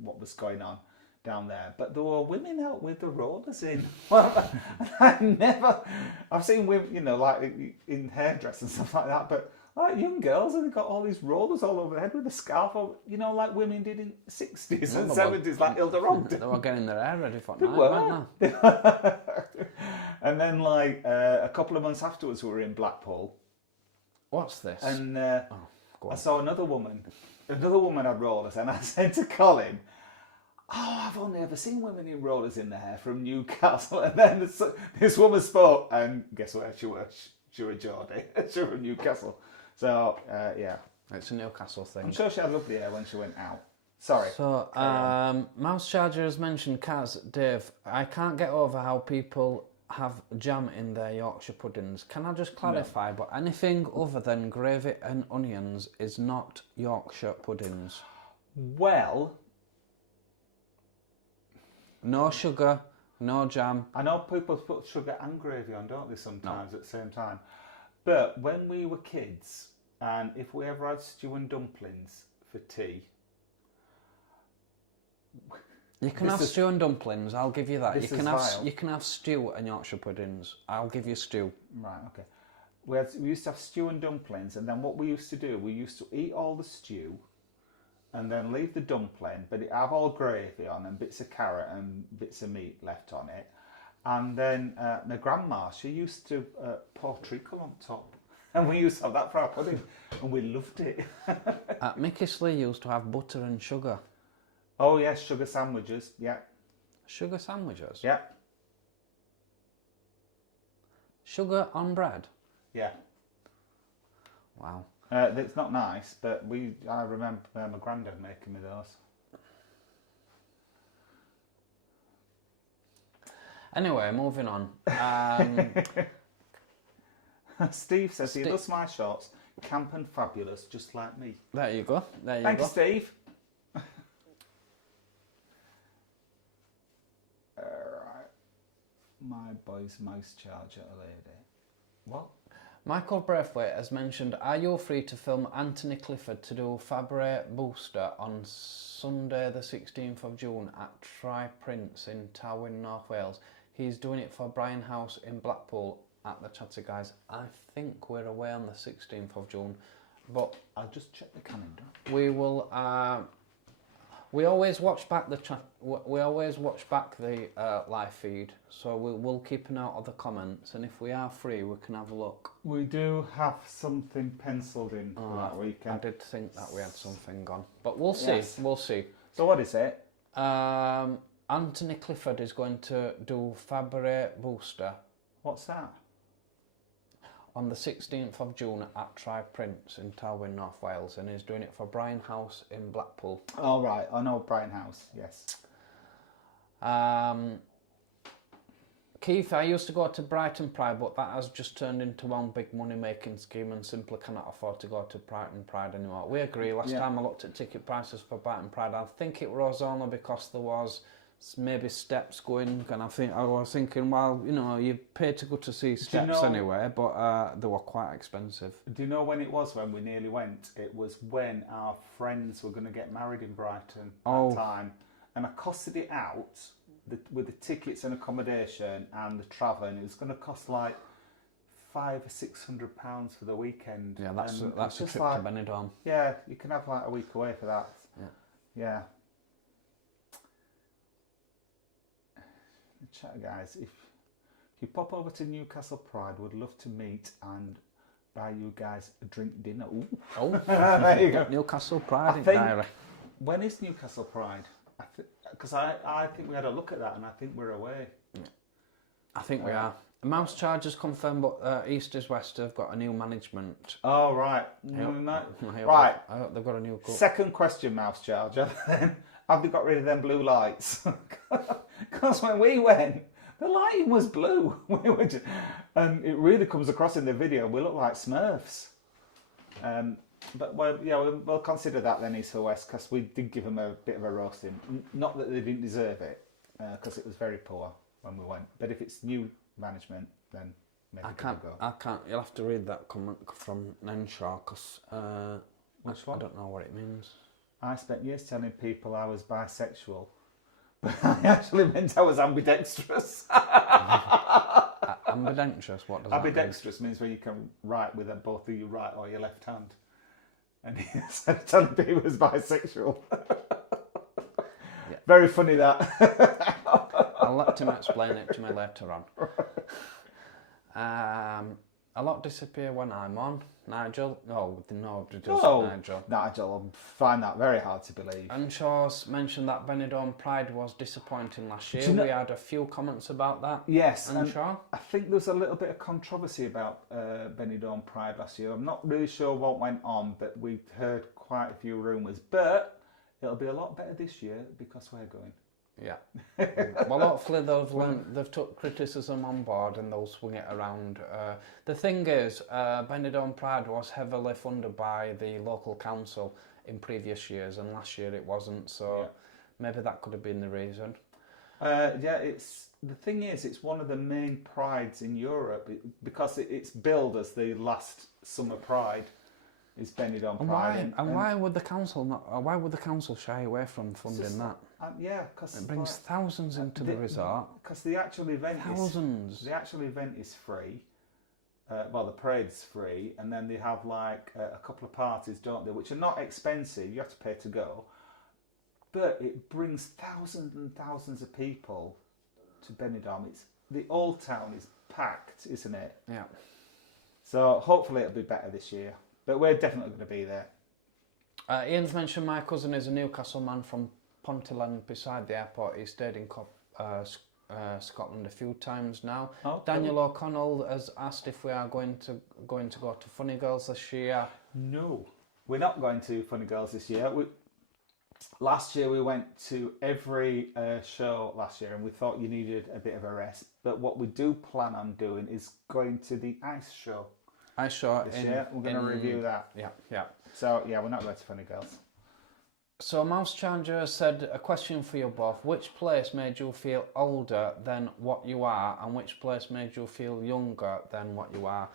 what was going on down there. But there were women out with the rollers in. Well, I've seen women, like in hairdress and stuff like that, but like young girls, and they've got all these rollers all over their head with a scarf, like women did in the 60s and 70s, like Hilda Ogden. They were getting their hair ready for night, weren't they? And then, a couple of months afterwards, we were in Blackpool. What's this? And I saw another woman. Another woman had rollers, and I said to Colin, "Oh, I've only ever seen women in rollers in their hair from Newcastle." And then this woman spoke, and guess where she was? She was Geordie. She was from Newcastle. So, yeah. It's a Newcastle thing. I'm sure she had lovely hair when she went out. Sorry. So, Mouse Charger has mentioned Kaz, Dave, I can't get over how people have jam in their Yorkshire puddings. Can I just clarify, but anything other than gravy and onions is not Yorkshire puddings? Well... No sugar, no jam. I know people put sugar and gravy on, don't they, sometimes at the same time. But when we were kids, and if we ever had stew and dumplings for tea... You can have stew and dumplings, I'll give you that. You can have stew and Yorkshire puddings. I'll give you stew. Right, okay. We used to have stew and dumplings, and then what we used to do, we used to eat all the stew and then leave the dumpling, but it have all gravy on and bits of carrot and bits of meat left on it. And then my grandma, she used to pour treacle on top. And we used to have that for our pudding, and we loved it. Mickey Lee used to have butter and sugar. Oh yes, sugar sandwiches, yeah. Sugar sandwiches? Yeah. Sugar on bread? Yeah. Wow. It's not nice, but I remember my granddad making me those. Anyway, moving on. Steve says he loves my shorts, camp and fabulous, just like me. There you go. Thanks, Steve. My boy's mouse charger, a lady. What? Michael Braithwaite has mentioned, are you free to film Anthony Clifford to do Fabre Booster on Sunday the 16th of June at Tri Prince in Tywyn, North Wales? He's doing it for Brian House in Blackpool at the Chatter Guys. I think we're away on the 16th of June, but I'll just check the calendar. we will... we always watch back the live feed, so we'll keep an eye out of the comments, and if we are free, we can have a look. We do have something penciled in for that weekend. I did think that we had something gone, but we'll see. Yes. We'll see. So what is it? Anthony Clifford is going to do Fabre Booster What's that? on the 16th of June at Tri Prince in Tywyn, North Wales, and he's doing it for Brian House in Blackpool. Oh, right. I know Brian House, yes. Keith, I used to go to Brighton Pride, but that has just turned into one big money-making scheme and simply cannot afford to go to Brighton Pride anymore. We agree. Last time I looked at ticket prices for Brighton Pride, I think it was only because there was maybe steps going, and I was thinking, well, you know, you pay to go to see steps anyway, but they were quite expensive. Do you know when it was when we nearly went? It was when our friends were going to get married in Brighton at the time, and I costed it out with the tickets and accommodation and the travel, and it was going to cost like £500 or £600 for the weekend. Yeah, that's a trip to Benidorm. Yeah, you can have like a week away for that. Yeah. Chat, guys, if you pop over to Newcastle Pride, would love to meet and buy you guys a drink dinner. Ooh. Oh, there you go. Newcastle Pride in diary. When is Newcastle Pride? Because I think we had a look at that, and I think we're away. I think we are. Mouse Chargers confirmed, but East is West have got a new management. Oh, right. I hope they've got a new cook. Second question, Mouse Charger. Have they got rid of them blue lights? Because when we went, the lighting was blue. And it really comes across in the video. We look like Smurfs. But we'll consider that then East or West, because we did give them a bit of a roasting. Not that they didn't deserve it, because it was very poor when we went. But if it's new management, then maybe go. I can't. You'll have to read that comment from Nenshaw, because Which one? I don't know what it means. I spent years telling people I was bisexual, but I actually meant I was ambidextrous. Ambidextrous? What does that mean? Ambidextrous means where you can write with both of your right or your left hand. And he said telling people he was bisexual. Very funny that. I'll let him explain it to me later on. A lot disappear when I'm on. Nigel? No, just Nigel. Nigel, I find that very hard to believe. Anshaw's mentioned that Benidorm Pride was disappointing last year. We had a few comments about that. Yes, Anshaw? I think there was a little bit of controversy about Benidorm Pride last year. I'm not really sure what went on, but we heard quite a few rumours. But it'll be a lot better this year because we're going. Yeah. Well, hopefully they've took criticism on board and they'll swing it around. The thing is, Benidorm Pride was heavily funded by the local council in previous years, and last year it wasn't. So maybe that could have been the reason. The thing is, it's one of the main prides in Europe because it's billed as the last summer pride. Is Benidorm Pride. Why would the council not? Why would the council shy away from funding that? Because it brings thousands into the resort. Because the actual event is free. The parade's free, and then they have like a couple of parties, don't they? Which are not expensive. You have to pay to go, but it brings thousands and thousands of people to Benidorm. The old town is packed, isn't it? Yeah. So hopefully it'll be better this year. But we're definitely going to be there. Ian's mentioned my cousin is a Newcastle man from Pontyland beside the airport. He stayed in Scotland a few times now. Oh, Daniel O'Connell has asked if we are going to go to Funny Girls this year. No, we're not going to Funny Girls this year. Last year we went to every show last year, and we thought you needed a bit of a rest. But what we do plan on doing is going to the ice show. This year. We're going to review that. Yeah. So we're not going to Funny Girls. So Mouse Charger said, a question for you both. Which place made you feel older than what you are, and which place made you feel younger than what you are?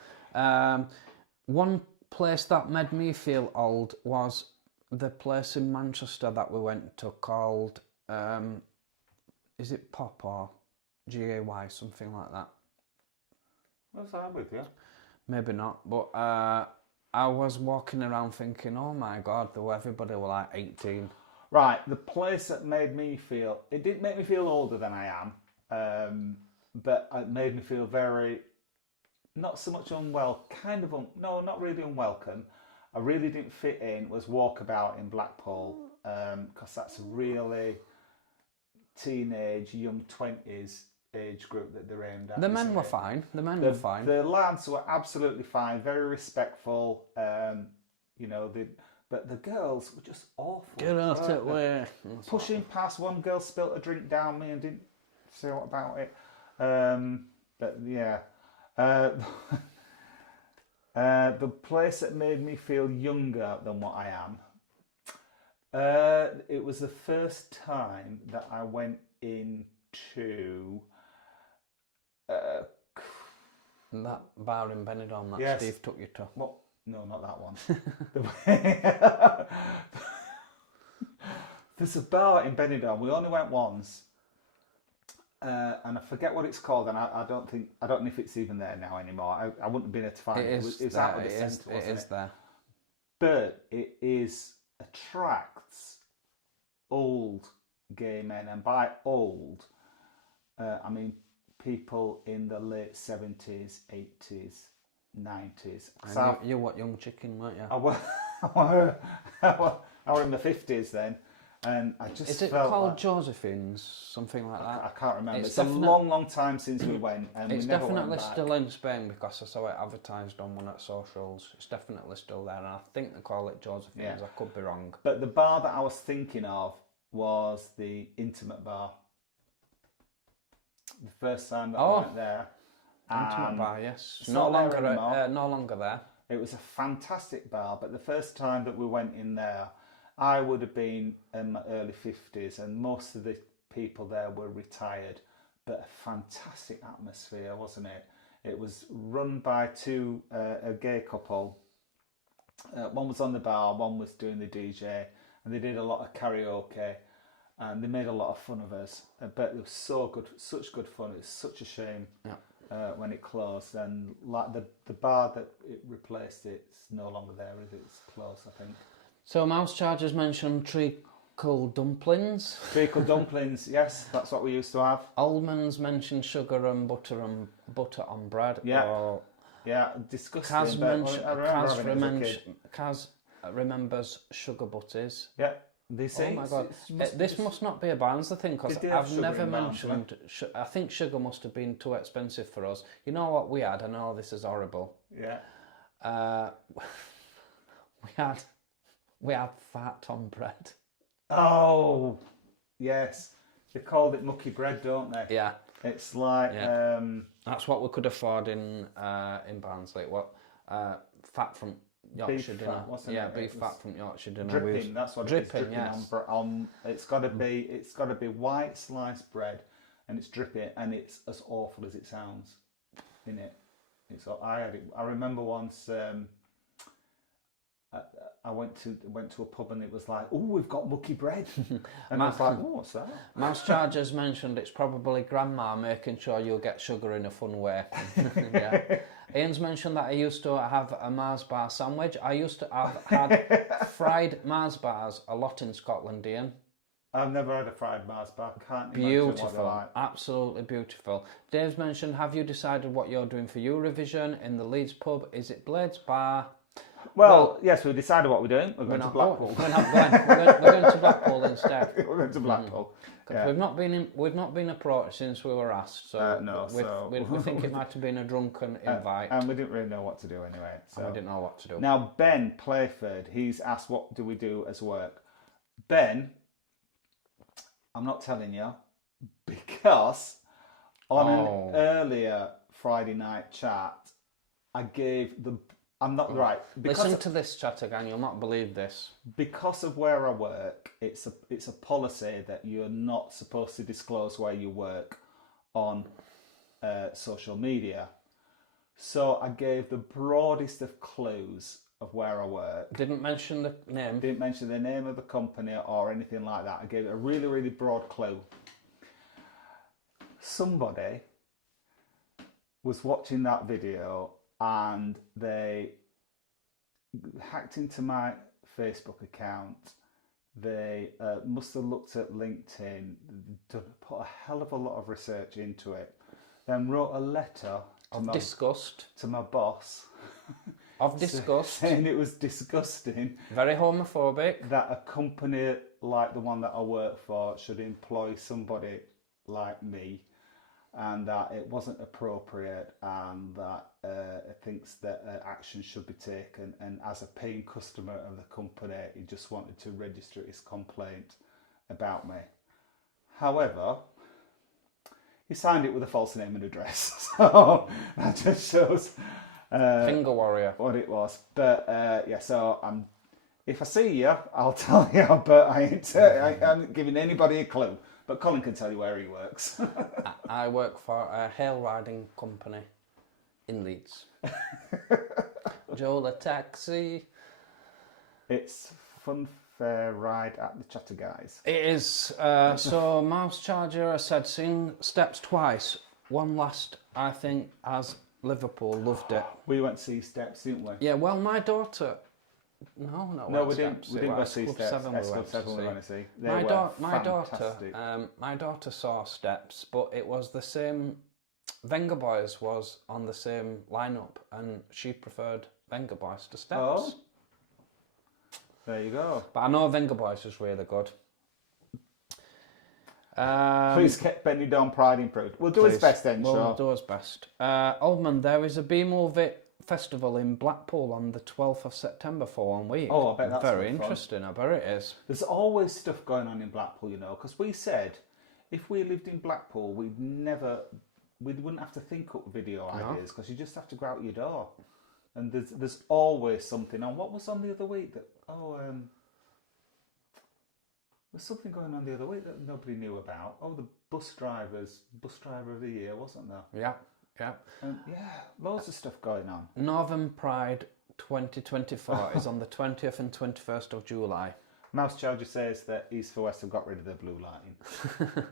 One place that made me feel old was the place in Manchester that we went to called, is it Pop or GAY, something like that? What's that with you? Maybe not, but I was walking around thinking, oh my God, everybody were like 18. Right, the place that made me feel, it didn't make me feel older than I am, but it made me feel very, not so much no, not really unwelcome. I really didn't fit in, was Walkabout in Blackpool, because that's a really teenage, young 20s age group that they're aimed at. The men were fine. The lads were absolutely fine, very respectful, but the girls were just awful. Get out of the way. Pushing past, one girl spilt a drink down me and didn't say what about it. But yeah. The place that made me feel younger than what I am, it was the first time that I went into that bar in Benidorm that yes. Steve took you to. What? No, not that one. There's a bar in Benidorm. We only went once, and I forget what it's called, and I don't know if it's even there now anymore. I wouldn't have been able to find it. It was out of the centre, wasn't it? It is there. But it attracts old gay men, and by old, I mean people in the late 70s, 80s, 90s. You were young chicken, weren't you? I were in my 50s then, and I just Is it felt called like, Josephine's, something like that? I can't remember. It's a long time since we went, and it's we never definitely went back. still in Spain because I saw it advertised on one of the socials. It's definitely still there, and I think they call it Josephine's. I could be wrong. But the bar that I was thinking of was the Intimate Bar. The first time that I went there. Intimate Bar, yes. It's No not there longer there. It was a fantastic bar, but the first time that we went in there, I would have been in my early 50s, and most of the people there were retired, but a fantastic atmosphere, wasn't it? It was run by a gay couple. One was on the bar, one was doing the DJ, and they did a lot of karaoke, and they made a lot of fun of us. But it was so good, such good fun. It was such a shame when it closed, and like the bar that it replaced it's no longer there. It's closed, I think. So Mouse Chargers mentioned treacle dumplings. Treacle dumplings, yes, that's what we used to have. Almonds mentioned sugar and butter on bread. Yeah, yeah, disgusting. Kaz remembers sugar butties. Yeah, they say. Oh my God, this must not be a Barnsley thing because I've never mentioned. I think sugar must have been too expensive for us. You know what we had? I know this is horrible. Yeah. We had fat on bread. Oh, yes. They called it mucky bread, don't they? Yeah. It's like... Yeah. That's what we could afford in Barnsley. What fat from Yorkshire beef dinner. Fat, wasn't yeah, it? beef fat from Yorkshire dinner. Dripping, that's what dripping, it is. Dripping, yes. on it's got to be white sliced bread, and it's dripping, and it's as awful as it sounds in it. I remember once... I went to a pub and it was like, oh, we've got mucky bread, and I was like, oh, what's that? Mouse Chargers mentioned it's probably Grandma making sure you'll get sugar in a fun way. Yeah. Ian's mentioned that I used to have a Mars bar sandwich. I used to have had fried Mars bars a lot in Scotland, Ian. I've never had a fried Mars bar. Can't beautiful, imagine what they're like. Absolutely beautiful. Dave's mentioned, have you decided what you're doing for Eurovision in the Leeds pub? Is it Blades Bar? Well, yes, we've decided what we're doing. We're going to Blackpool. We're not going. We're going to Blackpool instead. We're going to Blackpool. Yeah. We've not been approached since we were asked. So we think it might have been a drunken invite. And we didn't really know what to do anyway. So. And we didn't know what to do. Now Ben Playford, he's asked, what do we do as work? Ben, I'm not telling you, because on an earlier Friday night chat, I gave the I'm not right. Listen to this, Chattergang. You'll not believe this. Because of where I work, it's a policy that you're not supposed to disclose where you work on social media. So I gave the broadest of clues of where I work. Didn't mention the name. Didn't mention the name of the company or anything like that. I gave it a really, really broad clue. Somebody was watching that video and they hacked into my Facebook account. They must have looked at LinkedIn, put a hell of a lot of research into it, then wrote a letter of disgust to my boss. Of disgust. Saying it was disgusting. Very homophobic. That a company like the one that I work for should employ somebody like me, and that it wasn't appropriate, and that it thinks that action should be taken. And as a paying customer of the company, he just wanted to register his complaint about me. However, he signed it with a false name and address, so that just shows finger warrior what it was. But yeah, so if I see you, I'll tell you. But I ain't giving anybody a clue. But Colin can tell you where he works. I work for a hail riding company in Leeds. Joe the taxi. It's fun fair ride at the Chatter Guys. It is. So Mouse Charger, I said, seen Steps twice. One last, I think, as Liverpool loved it. We went to see Steps, didn't we? Yeah. Well, my daughter. No, we didn't. We didn't go see Steps. Club 7 we went to see. My daughter saw Steps, but it was the same. Venga Boys was on the same lineup, and she preferred Venga Boys to Steps. Oh, there you go. But I know Venga Boys is really good. Please get Benidorm Pride improved. We'll do his best then, We'll do his best. Oldman, there is a B-Movie festival in Blackpool on the 12th of September for 1 week. Oh, I bet that's very interesting. I bet it is. There's always stuff going on in Blackpool, you know, because we said if we lived in Blackpool, we wouldn't have to think up video ideas, because you just have to go out your door, and there's always something on. What was on the other week? There's something going on the other week that nobody knew about. Oh, the bus driver of the year, wasn't there? Yeah. Loads of stuff going on. Northern Pride 2024 is on the 20th and 21st of July. Mouse Charger says that East for West have got rid of their blue lighting.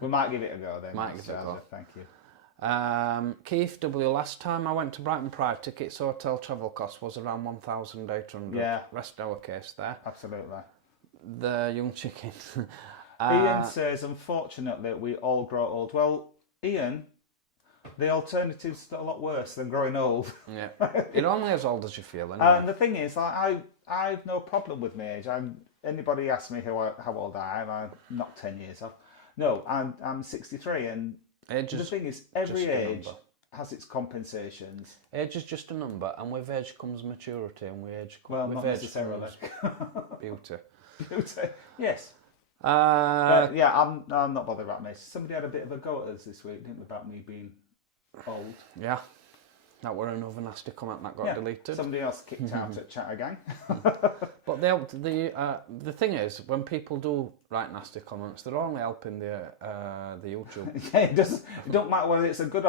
We might give it a go then. Might give it a go. Thank you. Keith W. Last time I went to Brighton Pride, tickets, hotel, travel costs was around 1,800. Yeah. Rest our case there. Absolutely. The young chicken. Ian says, unfortunately, we all grow old. Well, Ian, the alternative's a lot worse than growing old. Yeah. You're only as old as you feel, anyway. And the thing is, I've no problem with my age. Anybody asks me how old I am, I'm not 10 years off. No, I'm 63, and the thing is, every age has its compensations. Age is just a number, and with age comes maturity, and with age not necessarily. Beauty. Yes. Yeah, I'm not bothered about me. Somebody had a bit of a go at us this week, didn't they, about me being old? Yeah. That were another nasty comment that got deleted. Somebody else kicked out at Chatter Gang. But the thing is, when people do write nasty comments, they're only helping the YouTube. Yeah, it don't matter whether it's a good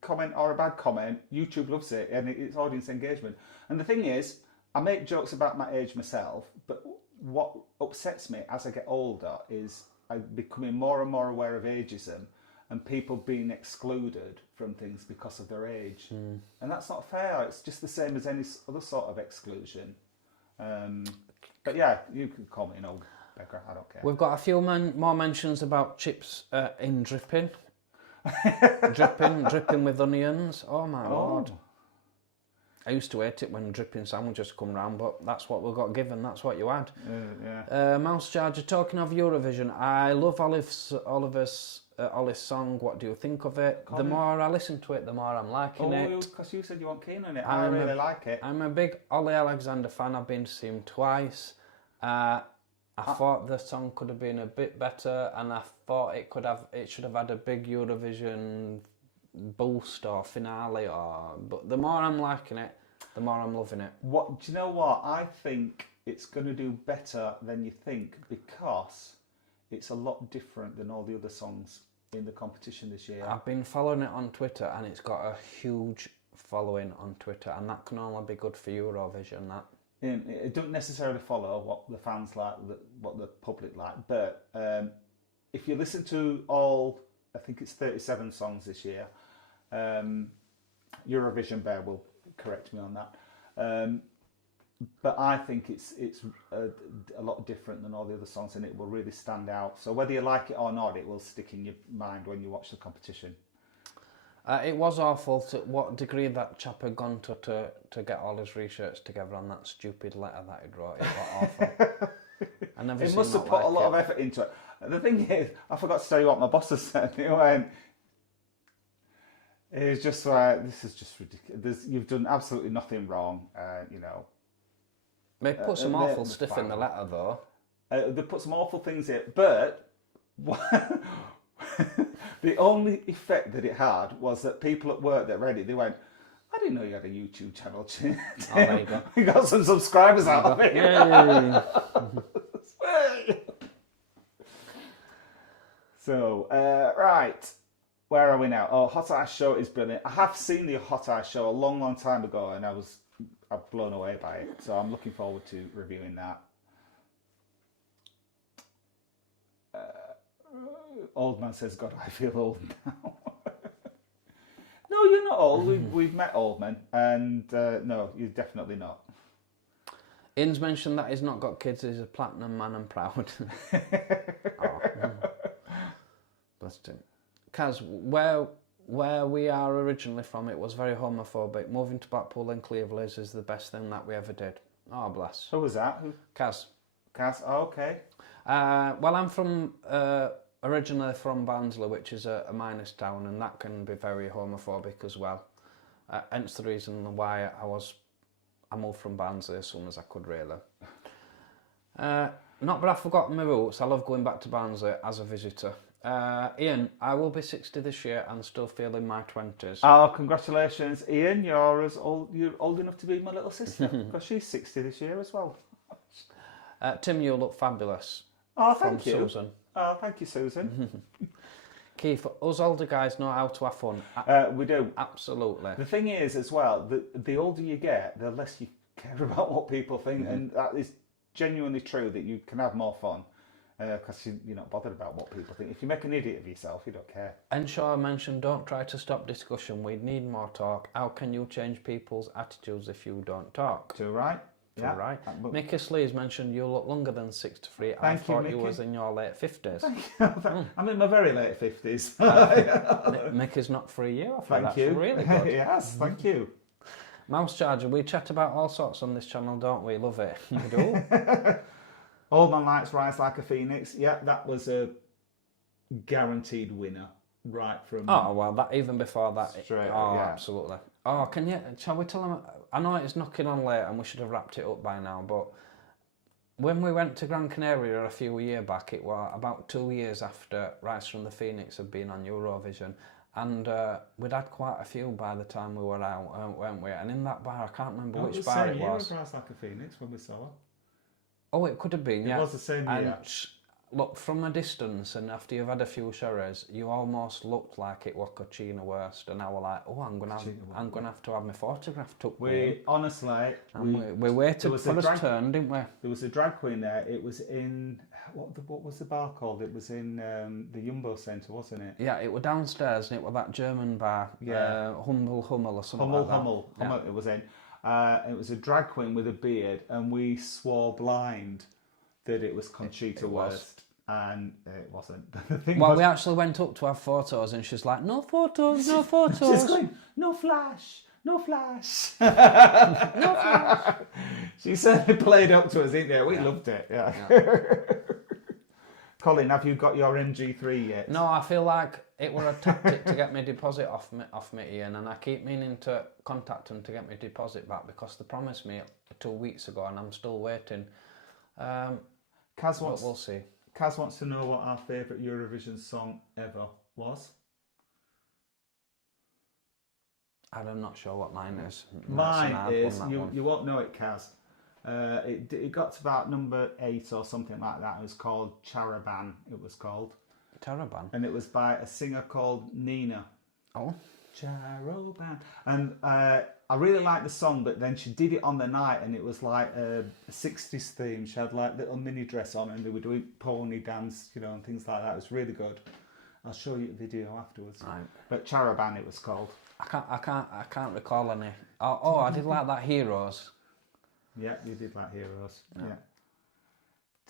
comment or a bad comment. YouTube loves it, and it's audience engagement. And the thing is, I make jokes about my age myself, but what upsets me as I get older is I'm becoming more and more aware of ageism and people being excluded from things because of their age. And that's not fair. It's just the same as any other sort of exclusion. But yeah, you can call me an old beggar, I don't care. We've got a few more mentions about chips in dripping. dripping with onions. Oh my lord. I used to hate it when dripping sandwiches come round, but that's what we got given. That's what you had. Mouse Charger, talking of Eurovision, I love Oliver's song. What do you think of it? Colin. The more I listen to it, the more I'm liking it. Because you said you weren't keen on it. I really like it. I'm a big Ollie Alexander fan. I've been to see him twice. I thought the song could have been a bit better, and I thought it should have had a big Eurovision boost or finale, but the more I'm liking it, the more I'm loving it. What do you know? What I think it's going to do better than you think because it's a lot different than all the other songs in the competition this year. I've been following it on Twitter, and it's got a huge following on Twitter, and that can only be good for Eurovision. That it doesn't necessarily follow what the fans like, what the public like, but if you listen to all, I think it's 37 songs this year. Eurovision Bear will correct me on that. But I think it's a lot different than all the other songs, and it will really stand out. So whether you like it or not, it will stick in your mind when you watch the competition. It was awful to what degree that chap had gone to get all his research together on that stupid letter that he wrote. It was awful. I never. It must have put a lot of effort into it. The thing is, I forgot to tell you what my boss has said. It was just like, this is just ridiculous. You've done absolutely nothing wrong, you know. They put some awful stuff in the letter, though. They put some awful things in, but the only effect that it had was that people at work that read it, they went, I didn't know you had a YouTube channel. Oh, there you go. We got some subscribers out of it. Yay. So, right. Where are we now? Oh, Hot Ice Show is brilliant. I have seen the Hot Ice Show a long, long time ago, and I'm blown away by it. So I'm looking forward to reviewing that. Old man says, God, I feel old now. No, you're not old. We've met old men, and no, you're definitely not. Ian's mentioned that he's not got kids. He's a platinum man and proud. Bless him. Kaz, where we are originally from, it was very homophobic. Moving to Blackpool and Cleveland is the best thing that we ever did. Oh, bless. Who was that? Who? Kaz. Kaz, oh, okay. Well, I'm from originally from Barnsley, which is a miners town, and that can be very homophobic as well. Hence the reason why I moved from Barnsley as soon as I could, really. Not that I've forgotten my roots. I love going back to Barnsley as a visitor. Ian, I will be 60 this year and still feel in my 20s. Oh, congratulations, Ian. You're old enough to be my little sister, because she's 60 this year as well. Tim, you look fabulous. Oh, thank you. Susan. Oh, thank you, Susan. Keith, us older guys know how to have fun. We do. Absolutely. The thing is, as well, the older you get, the less you care about what people think, and that is genuinely true, that you can have more fun. Because you're not bothered about what people think. If you make an idiot of yourself, you don't care. Enshaw mentioned, don't try to stop discussion. We need more talk. How can you change people's attitudes if you don't talk? Too right. Too right. Mickey Slee's mentioned you look longer than 63. I thought you was in your late 50s. I'm in my very late 50s. Mickey's not for a year off. Thank you. Really good. Yes, thank you. Mouse Charger, we chat about all sorts on this channel, don't we? Love it. We do. Old Man Lights Rise Like a Phoenix. Yeah, that was a guaranteed winner right from... Oh, well, that even before that. Straight, yeah. Absolutely. Oh, shall we tell them... I know it's knocking on late and we should have wrapped it up by now, but when we went to Gran Canaria a few years back, it was about 2 years after Rise from the Phoenix had been on Eurovision, and we'd had quite a few by the time we were out, weren't we? And in that bar, I can't remember which bar it was. It was Rise Like a Phoenix when we saw her. Oh, it could have been, yeah. It was the same year. And look, from a distance, and after you've had a few sherries, you almost looked like it was Cochina Worst, and I was like, oh, I'm gonna have to have my photograph took. Honestly, we waited for us turn, didn't we? There was a drag queen there. It was in what was the bar called? It was in the Jumbo Centre, wasn't it? Yeah, it was downstairs, and it was that German bar, Hummel or something like that. Hummel, it was in. It was a drag queen with a beard, and we swore blind that it was Conchita Wurst, and it wasn't. We actually went up to have photos, and she's like, "No photos, no photos." She's going, "No flash, no flash, no flash." She certainly played up to us, didn't she? We loved it. Yeah. Colin, have you got your MG3 yet? No, I feel like it were a tactic to get my deposit off me, Ian, and I keep meaning to contact them to get my deposit back because they promised me 2 weeks ago, and I'm still waiting. We'll see. Kaz wants to know what our favourite Eurovision song ever was. I'm not sure what mine is. Mine is, you won't know it, Kaz. It got to about number 8 or something like that. It was called Charaban, it was called. Charaban? And it was by a singer called Nina. Oh. Charaban. And I really liked the song, but then she did it on the night and it was like a 60s theme. She had like little mini dress on and they were doing pony dance, you know, and things like that. It was really good. I'll show you the video afterwards. Right. But Charaban it was called. I can't recall any. Oh, I did like that Heroes. Yeah, you did like Heroes. Yeah.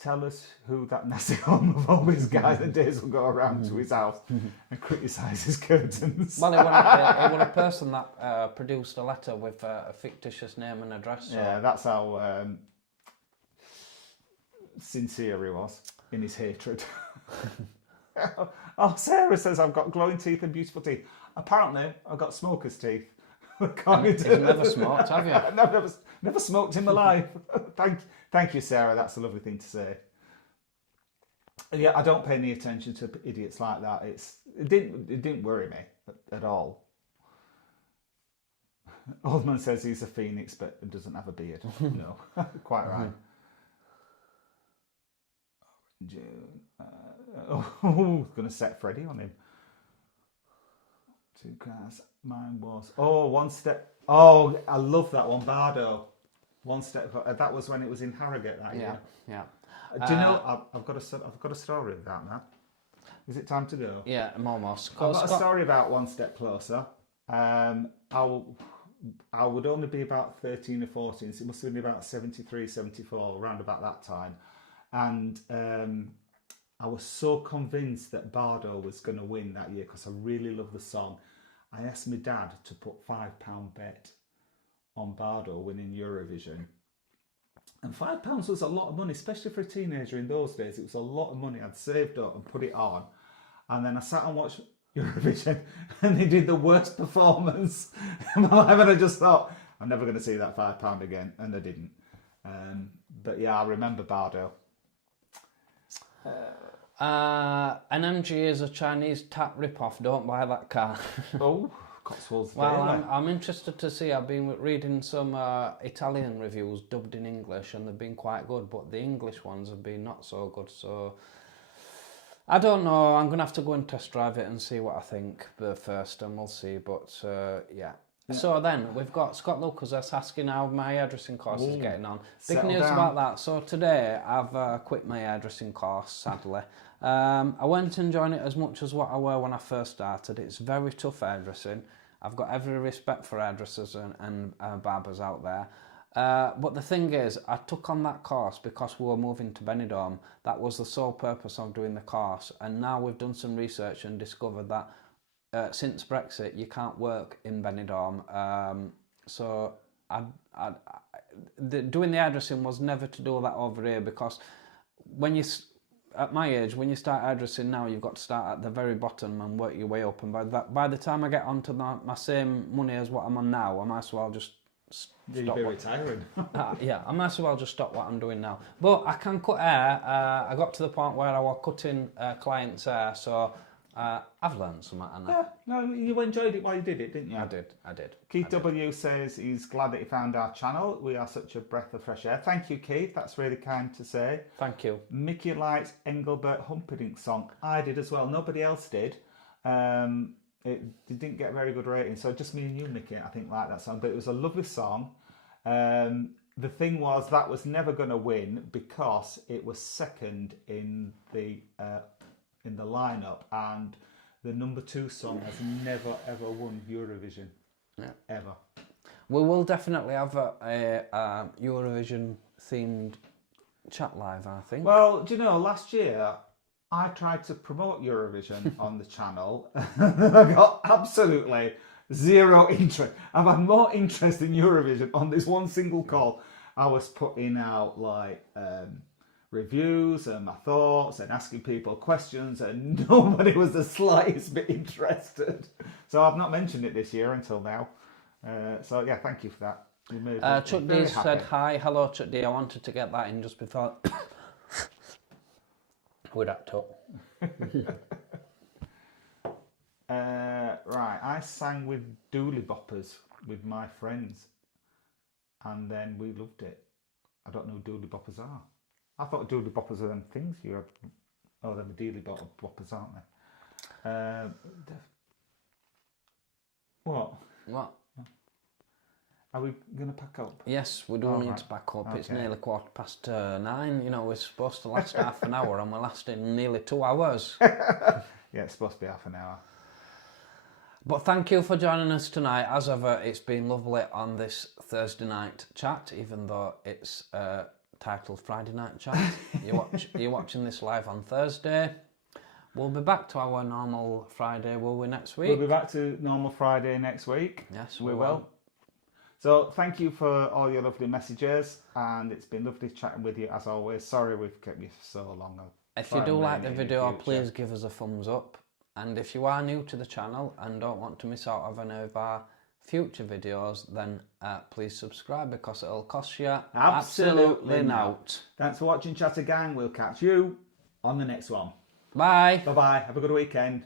Tell us who that nasty home of all these guys and days will go around to his house and criticise his curtains. Well, it was a person that produced a letter with a fictitious name and address. So. Yeah, that's how sincere he was in his hatred. Oh, Sarah says I've got glowing teeth and beautiful teeth. Apparently, I've got smoker's teeth. You've never smoked, have you? I've never smoked in my life. Thank you, Sarah. That's a lovely thing to say. Yeah, I don't pay any attention to idiots like that. It didn't worry me at all. Oldman says he's a phoenix, but doesn't have a beard. No, quite right. June. Going to set Freddie on him. 2 cars. Mine was one step. Oh, I love that one, Bardo. One step. That was when it was in Harrogate that year. Yeah. Do you know? I've got a story about that. Is it time to go? Yeah, almost. I've got a story about One Step Closer. I would only be about 13 or 14, so it must have been about 73, 74, around about that time. And I was so convinced that Bardo was going to win that year because I really love the song. I asked my dad to put £5 bet on Bardo winning Eurovision. And £5 was a lot of money, especially for a teenager in those days. It was a lot of money. I'd saved up and put it on. And then I sat and watched Eurovision and they did the worst performance in my life. And I just thought, I'm never going to see that £5 again. And I didn't. But yeah, I remember Bardo. An MG is a Chinese tap rip-off. Don't buy that car. Oh, Cotswolds. Well, I'm interested to see. I've been reading some Italian reviews dubbed in English, and they've been quite good. But the English ones have been not so good. So I don't know. I'm gonna have to go and test drive it and see what I think first, and we'll see. But yeah. So then we've got Scott Lucas asking how my hairdressing course is getting on. Big news about that. So today I've quit my hairdressing course, sadly. I weren't enjoying it as much as what I were when I first started. It's very tough hairdressing. I've got every respect for hairdressers and barbers out there. But the thing is, I took on that course because we were moving to Benidorm. That was the sole purpose of doing the course. And now we've done some research and discovered that since Brexit, you can't work in Benidorm. So doing the hairdressing was never to do that over here, because at my age, when you start hairdressing now, you've got to start at the very bottom and work your way up. And by the time I get onto my same money as what I'm on now, I might as well just stop. You'll be retiring. Yeah, I might as well just stop what I'm doing now. But I can cut hair. I got to the point where I was cutting clients' hair, so I've learned something. Yeah, no, you enjoyed it while you did it, didn't you? I did. Keith W says he's glad that he found our channel. We are such a breath of fresh air. Thank you, Keith. That's really kind to say. Thank you. Mickey likes Engelbert Humperdinck song. I did as well. Nobody else did. It didn't get very good ratings. So just me and you, Mickey, I think, like that song. But it was a lovely song. The thing was, that was never going to win because it was second in the lineup, and the number 2 song has never ever won Eurovision. Yeah. Ever. We will definitely have a Eurovision themed chat live, I think. Well, do you know, last year I tried to promote Eurovision on the channel and I got absolutely zero interest. I've had more interest in Eurovision on this one single call. I was putting out like reviews and my thoughts and asking people questions, and nobody was the slightest bit interested. So I've not mentioned it this year until now. So yeah, thank you for that. Chuck D said hi. Hello, Chuck D. I wanted to get that in just before we wrapped up. Right, I sang with Dooley Boppers with my friends, and then we loved it. I don't know who Dooley Boppers are. I thought Dooley Boppers are them things you have. Oh, they're the Dooley Boppers, aren't they? What? What? Are we going to pack up? Yes, we do need to pack up. Okay. It's nearly 9:15. You know, we're supposed to last half an hour and we're lasting nearly 2 hours. Yeah, it's supposed to be half an hour. But thank you for joining us tonight. As ever, it's been lovely on this Thursday night chat, even though it's titled Friday Night Chat. You're watching this live on Thursday. We'll be back to our normal Friday, will we, next week? We'll be back to normal Friday next week. Yes, we will. So thank you for all your lovely messages, and it's been lovely chatting with you as always. Sorry we've kept you so long. If you do like the video, please give us a thumbs up. And if you are new to the channel and don't want to miss out on any of our future videos, then please subscribe, because it'll cost you absolutely nought. Thanks for watching, Chatter Gang. We'll catch you on the next one. Bye. Bye-bye. Have a good weekend.